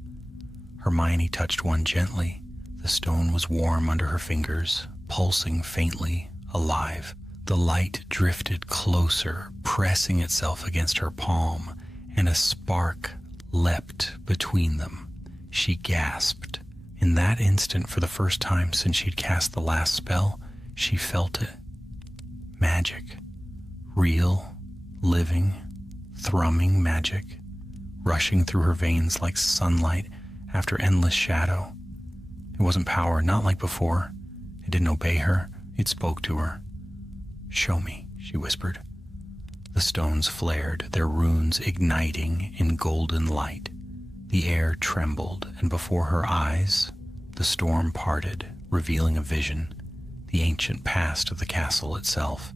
Hermione touched one gently. The stone was warm under her fingers, pulsing faintly, alive. The light drifted closer, pressing itself against her palm, and a spark leapt between them. She gasped. In that instant, for the first time since she'd cast the last spell, she felt it. Magic. Real, living, thrumming magic, rushing through her veins like sunlight after endless shadow. It wasn't power, not like before. It didn't obey her. It spoke to her. "Show me," she whispered. The stones flared, their runes igniting in golden light. The air trembled, and before her eyes, the storm parted, revealing a vision, the ancient past of the castle itself.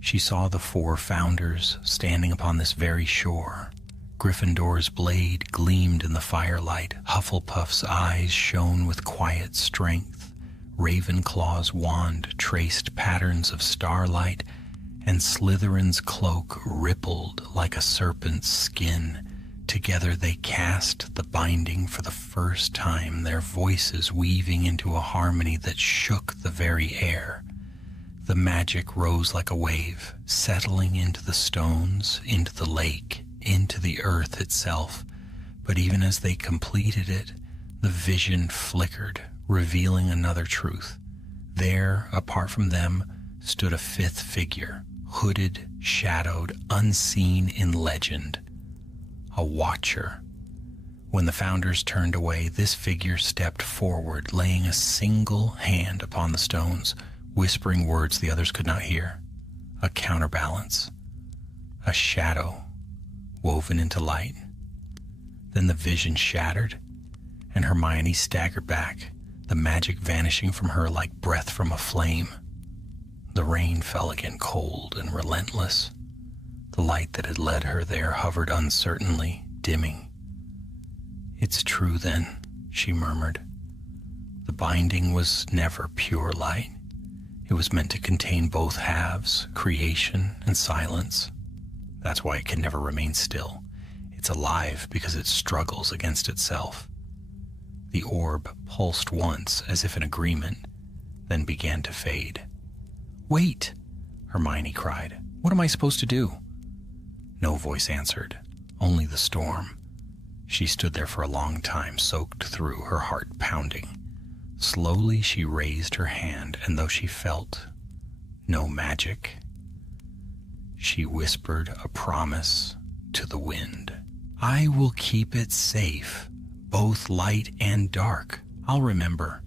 She saw the 4 founders standing upon this very shore. Gryffindor's blade gleamed in the firelight. Hufflepuff's eyes shone with quiet strength. Ravenclaw's wand traced patterns of starlight, and Slytherin's cloak rippled like a serpent's skin, Together they cast the binding for the first time, their voices weaving into a harmony that shook the very air. The magic rose like a wave, settling into the stones, into the lake, into the earth itself. But even as they completed it, the vision flickered, revealing another truth. There, apart from them, stood a fifth figure, hooded, shadowed, unseen in legend. A watcher. When the founders turned away, this figure stepped forward, laying a single hand upon the stones, whispering words the others could not hear. A counterbalance. A shadow woven into light. Then the vision shattered, and Hermione staggered back, the magic vanishing from her like breath from a flame. The rain fell again, cold and relentless. The light that had led her there hovered uncertainly, dimming. "It's true then," she murmured. "The binding was never pure light. It was meant to contain both halves, creation and silence. That's why it can never remain still. It's alive because it struggles against itself." The orb pulsed once as if in agreement, then began to fade. "Wait!" Hermione cried. "What am I supposed to do?" No voice answered, only the storm. She stood there for a long time, soaked through, her heart pounding. Slowly she raised her hand, and though she felt no magic, she whispered a promise to the wind. "I will keep it safe, both light and dark. I'll remember."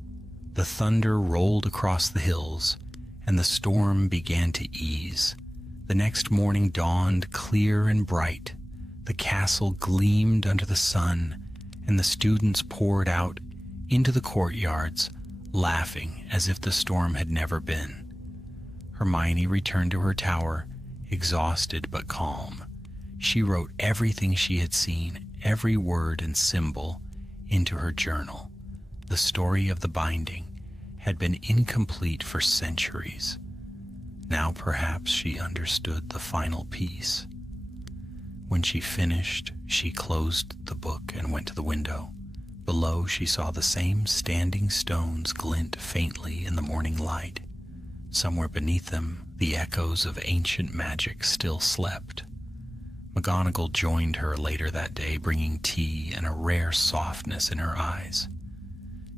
The thunder rolled across the hills, and the storm began to ease. The next morning dawned clear and bright. The castle gleamed under the sun, and the students poured out into the courtyards, laughing as if the storm had never been. Hermione returned to her tower, exhausted but calm. She wrote everything she had seen, every word and symbol, into her journal. The story of the binding had been incomplete for centuries. Now perhaps she understood the final piece. When she finished, she closed the book and went to the window. Below, she saw the same standing stones glint faintly in the morning light. Somewhere beneath them, the echoes of ancient magic still slept. McGonagall joined her later that day, bringing tea and a rare softness in her eyes.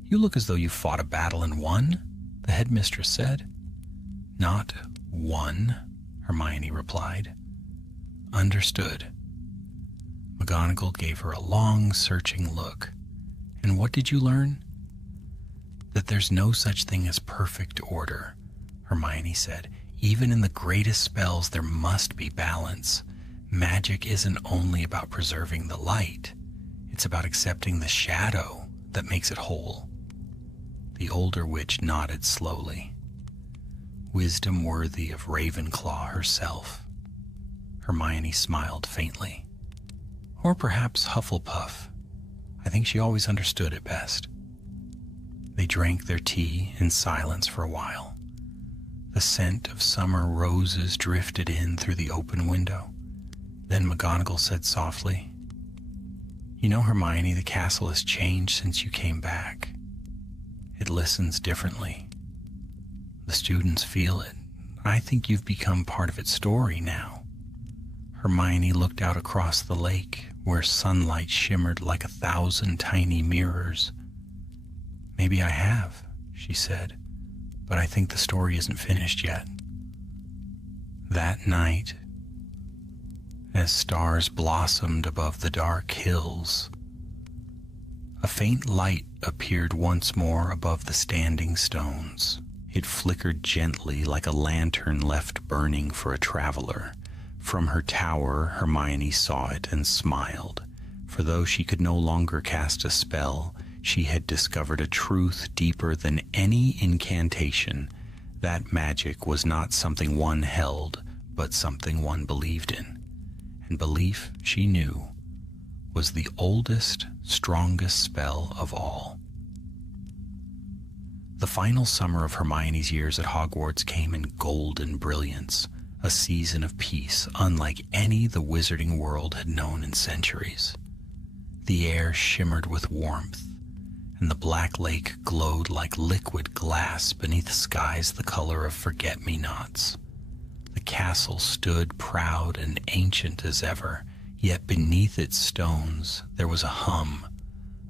"You look as though you fought a battle and won," the headmistress said. "Not won," Hermione replied. "Understood." McGonagall gave her a long, searching look. "And what did you learn?" "That there's no such thing as perfect order," Hermione said. "Even in the greatest spells, there must be balance. Magic isn't only about preserving the light. It's about accepting the shadow that makes it whole." The older witch nodded slowly. Wisdom worthy of Ravenclaw herself. Hermione smiled faintly. Or perhaps Hufflepuff. I think she always understood it best. They drank their tea in silence for a while. The scent of summer roses drifted in through the open window. Then McGonagall said softly, "You know, Hermione, the castle has changed since you came back. It listens differently. The students feel it. I think you've become part of its story now." Hermione looked out across the lake, where sunlight shimmered like 1,000 tiny mirrors. "Maybe I have," she said, "but I think the story isn't finished yet." That night, as stars blossomed above the dark hills, a faint light appeared once more above the standing stones. It flickered gently like a lantern left burning for a traveler. From her tower, Hermione saw it and smiled, for though she could no longer cast a spell, she had discovered a truth deeper than any incantation. That magic was not something one held, but something one believed in. And belief, she knew, was the oldest, strongest spell of all. The final summer of Hermione's years at Hogwarts came in golden brilliance, a season of peace unlike any the wizarding world had known in centuries. The air shimmered with warmth, and the black lake glowed like liquid glass beneath skies the color of forget-me-nots. The castle stood proud and ancient as ever, yet beneath its stones there was a hum,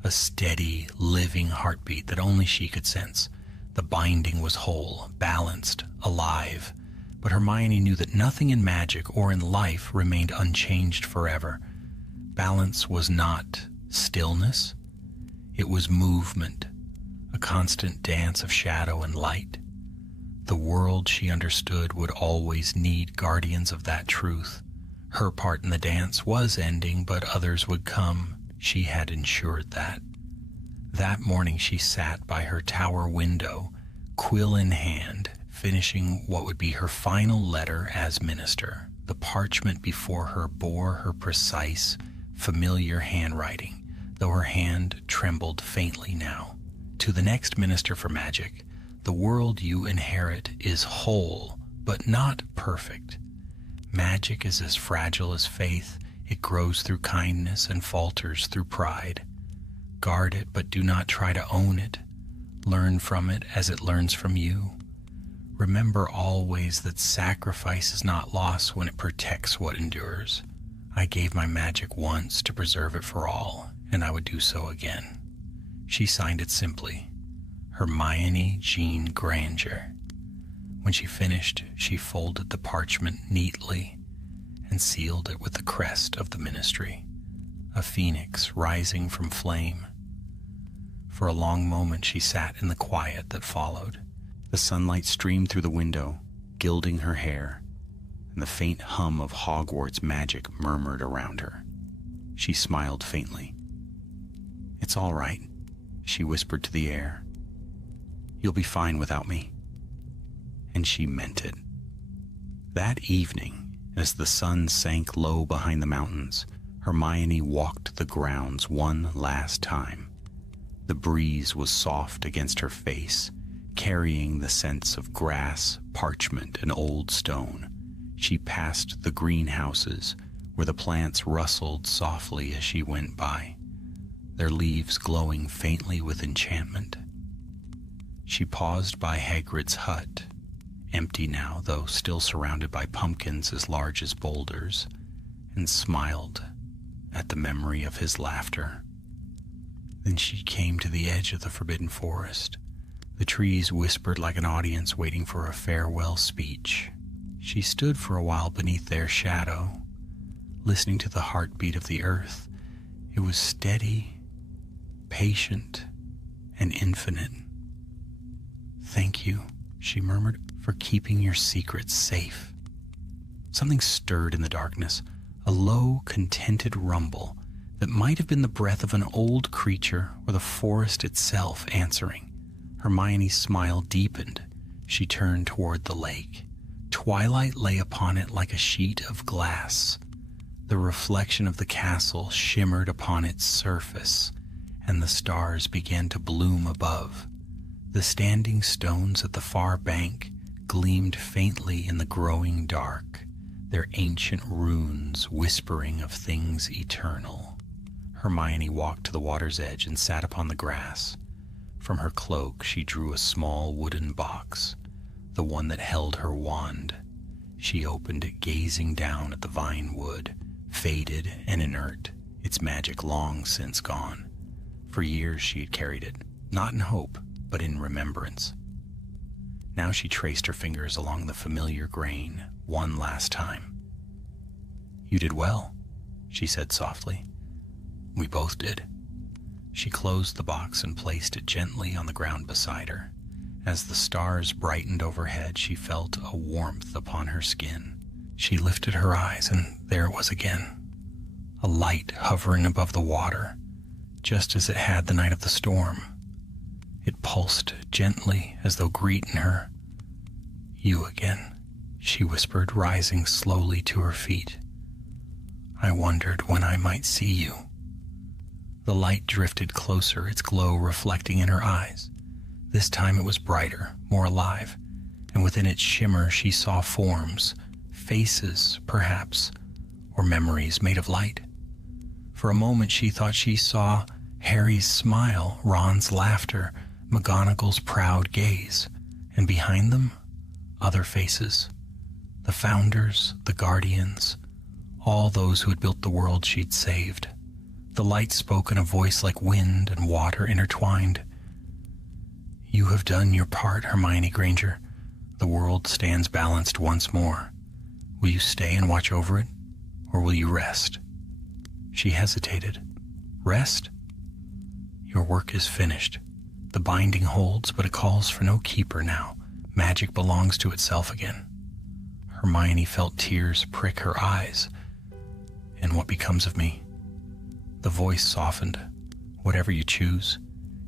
a steady, living heartbeat that only she could sense. The binding was whole, balanced, alive, but Hermione knew that nothing in magic or in life remained unchanged forever. Balance was not stillness. It was movement, a constant dance of shadow and light. The world, she understood, would always need guardians of that truth. Her part in the dance was ending, but others would come. She had ensured that. That morning she sat by her tower window, quill in hand, finishing what would be her final letter as minister. The parchment before her bore her precise, familiar handwriting, though her hand trembled faintly now. To the next minister for magic, the world you inherit is whole, but not perfect. Magic is as fragile as faith. It grows through kindness and falters through pride. Guard it, but do not try to own it. Learn from it as it learns from you. Remember always that sacrifice is not loss when it protects what endures. I gave my magic once to preserve it for all, and I would do so again. She signed it simply, Hermione Jean Granger. When she finished, she folded the parchment neatly and sealed it with the crest of the ministry, a phoenix rising from flame. For a long moment she sat in the quiet that followed. The sunlight streamed through the window, gilding her hair, and the faint hum of Hogwarts magic murmured around her. She smiled faintly. "It's all right," she whispered to the air. "You'll be fine without me." And she meant it. That evening, as the sun sank low behind the mountains, Hermione walked the grounds one last time. The breeze was soft against her face, carrying the scents of grass, parchment, and old stone. She passed the greenhouses, where the plants rustled softly as she went by, their leaves glowing faintly with enchantment. She paused by Hagrid's hut, empty now, though still surrounded by pumpkins as large as boulders, and smiled at the memory of his laughter. Then she came to the edge of the forbidden forest. The trees whispered like an audience waiting for a farewell speech. She stood for a while beneath their shadow, listening to the heartbeat of the earth. It was steady, patient, and infinite. "Thank you," she murmured, "for keeping your secrets safe." Something stirred in the darkness, a low, contented rumble that might have been the breath of an old creature or the forest itself answering. Hermione's smile deepened. She turned toward the lake. Twilight lay upon it like a sheet of glass. The reflection of the castle shimmered upon its surface, and the stars began to bloom above. The standing stones at the far bank gleamed faintly in the growing dark, their ancient runes whispering of things eternal. Hermione walked to the water's edge and sat upon the grass. From her cloak she drew a small wooden box, the one that held her wand. She opened it, gazing down at the vine wood, faded and inert, its magic long since gone. For years she had carried it, not in hope, but in remembrance. Now she traced her fingers along the familiar grain one last time. "You did well," she said softly. "We both did." She closed the box and placed it gently on the ground beside her. As the stars brightened overhead, she felt a warmth upon her skin. She lifted her eyes, and there it was again, a light hovering above the water, just as it had the night of the storm. It pulsed gently as though greeting her. "You again," she whispered, rising slowly to her feet. "I wondered when I might see you." The light drifted closer, its glow reflecting in her eyes. This time it was brighter, more alive, and within its shimmer she saw forms, faces, perhaps, or memories made of light. For a moment she thought she saw Harry's smile, Ron's laughter, McGonagall's proud gaze, and behind them, other faces. The Founders, the Guardians, all those who had built the world she'd saved. The light spoke in a voice like wind and water intertwined. "You have done your part, Hermione Granger. The world stands balanced once more. Will you stay and watch over it, or will you rest?" She hesitated. "Rest? Your work is finished. The binding holds, but it calls for no keeper now. Magic belongs to itself again." Hermione felt tears prick her eyes. "And what becomes of me?" The voice softened. "Whatever you choose,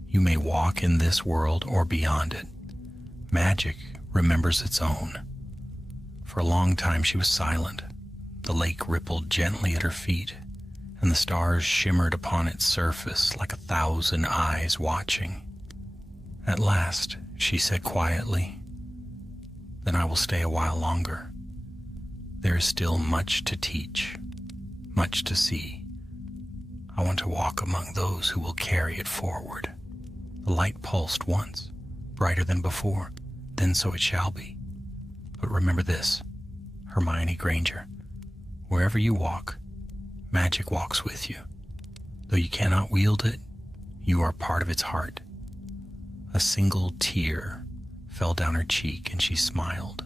you may walk in this world or beyond it. Magic remembers its own." For a long time she was silent. The lake rippled gently at her feet, and the stars shimmered upon its surface like 1,000 eyes watching. At last, she said quietly, "Then I will stay a while longer. There is still much to teach, much to see. I want to walk among those who will carry it forward." The light pulsed once, brighter than before. "Then so it shall be. But remember this, Hermione Granger, wherever you walk, magic walks with you. Though you cannot wield it, you are part of its heart." A single tear fell down her cheek and she smiled.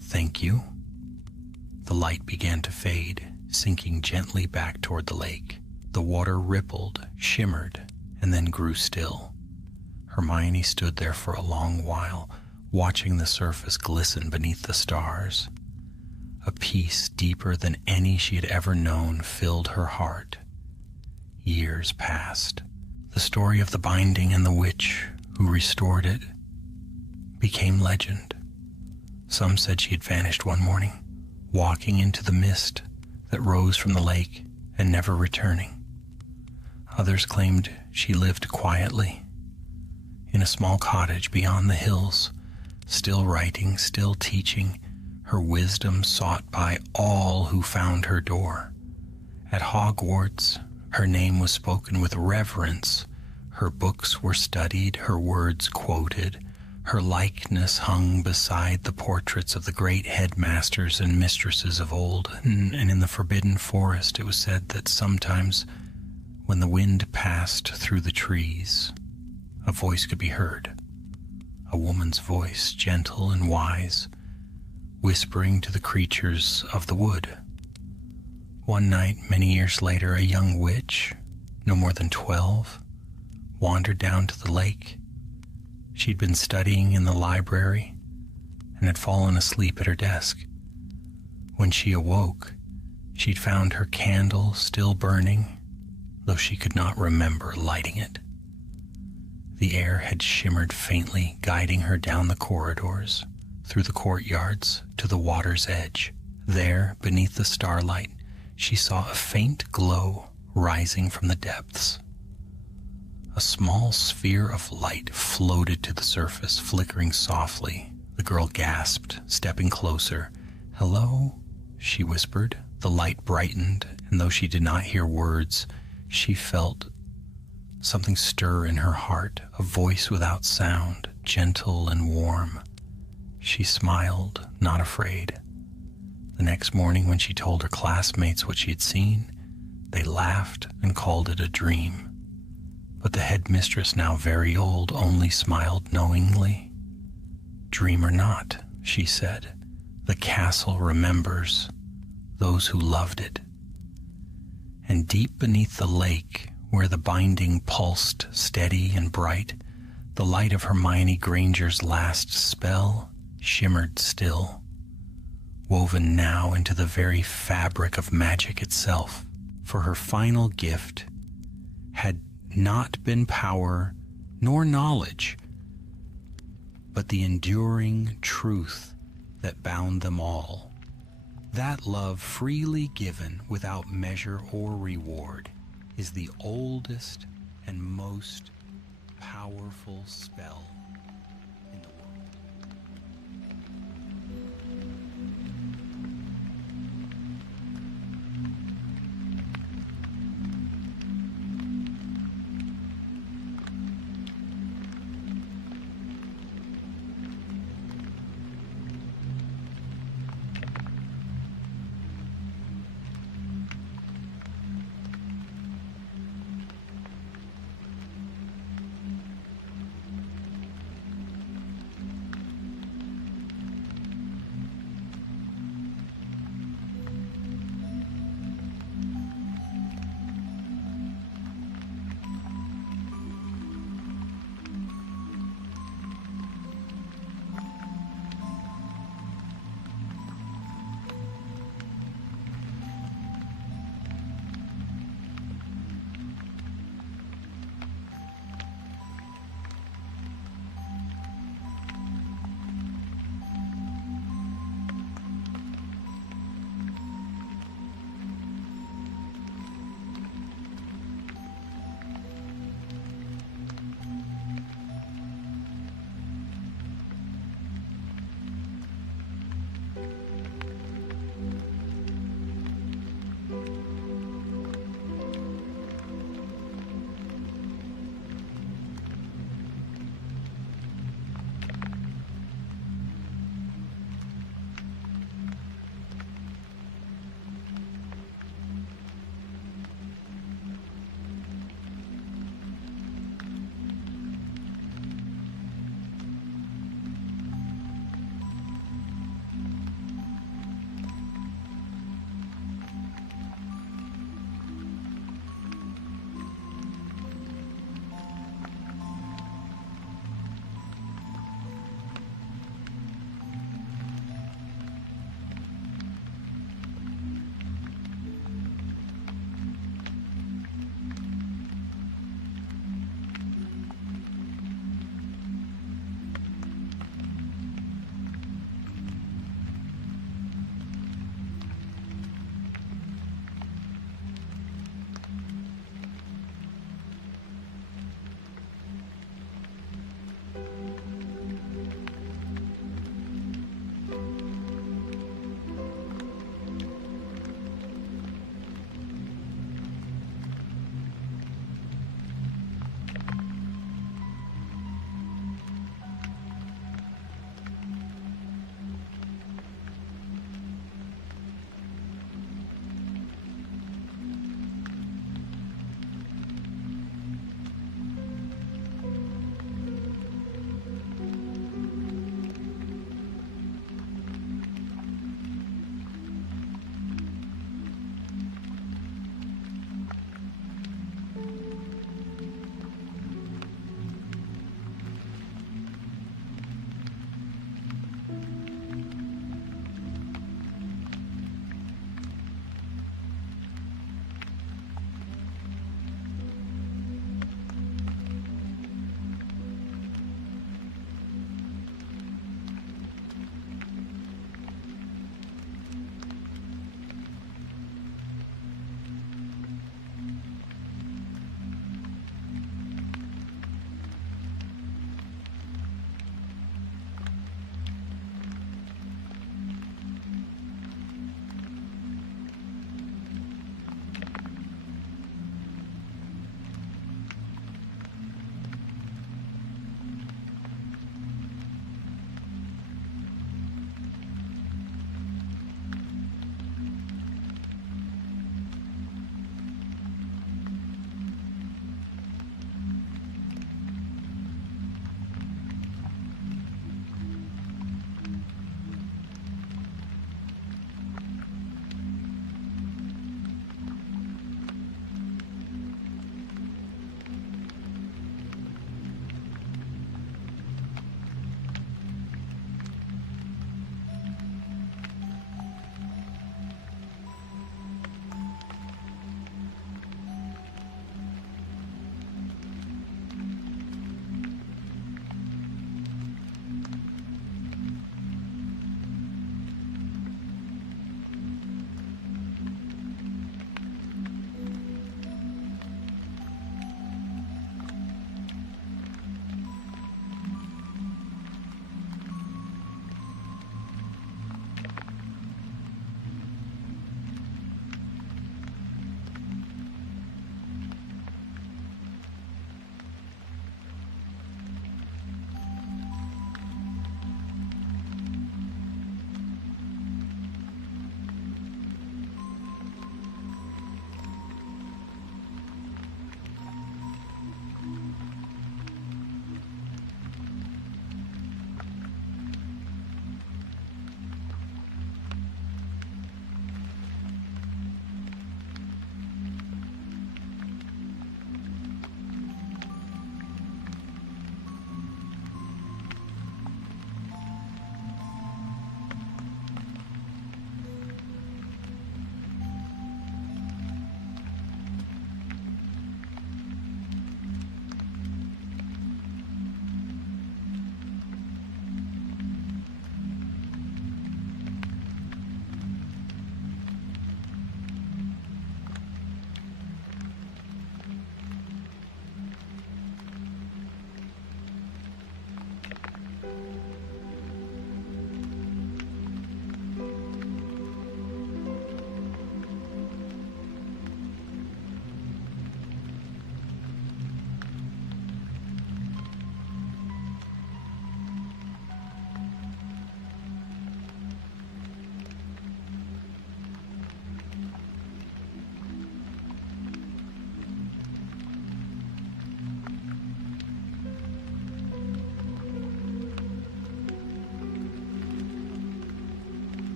"Thank you." The light began to fade, sinking gently back toward the lake. The water rippled, shimmered, and then grew still. Hermione stood there for a long while, watching the surface glisten beneath the stars. A peace deeper than any she had ever known filled her heart. Years passed. The story of the binding and the witch who restored it became legend. Some said she had vanished one morning, walking into the mist that rose from the lake and never returning. Others claimed she lived quietly in a small cottage beyond the hills, still writing, still teaching, her wisdom sought by all who found her door. At Hogwarts, her name was spoken with reverence. Her books were studied, her words quoted. Her likeness hung beside the portraits of the great headmasters and mistresses of old. And in the Forbidden Forest, it was said that sometimes when the wind passed through the trees, a voice could be heard. A woman's voice, gentle and wise, whispering to the creatures of the wood. One night, many years later, a young witch, no more than 12, wandered down to the lake. She'd been studying in the library and had fallen asleep at her desk. When she awoke, she'd found her candle still burning, though she could not remember lighting it. The air had shimmered faintly, guiding her down the corridors, through the courtyards, to the water's edge. There, beneath the starlight, she saw a faint glow rising from the depths. A small sphere of light floated to the surface, flickering softly. The girl gasped, stepping closer. "Hello?" she whispered. The light brightened, and though she did not hear words, she felt something stir in her heart, a voice without sound, gentle and warm. She smiled, not afraid. The next morning, when she told her classmates what she had seen, they laughed and called it a dream. But the headmistress, now very old, only smiled knowingly. "Dream or not," she said, "the castle remembers those who loved it." And deep beneath the lake, where the binding pulsed steady and bright, the light of Hermione Granger's last spell shimmered still, woven now into the very fabric of magic itself. For her final gift had not been power nor knowledge, but the enduring truth that bound them all. That love freely given without measure or reward is the oldest and most powerful spell in the world.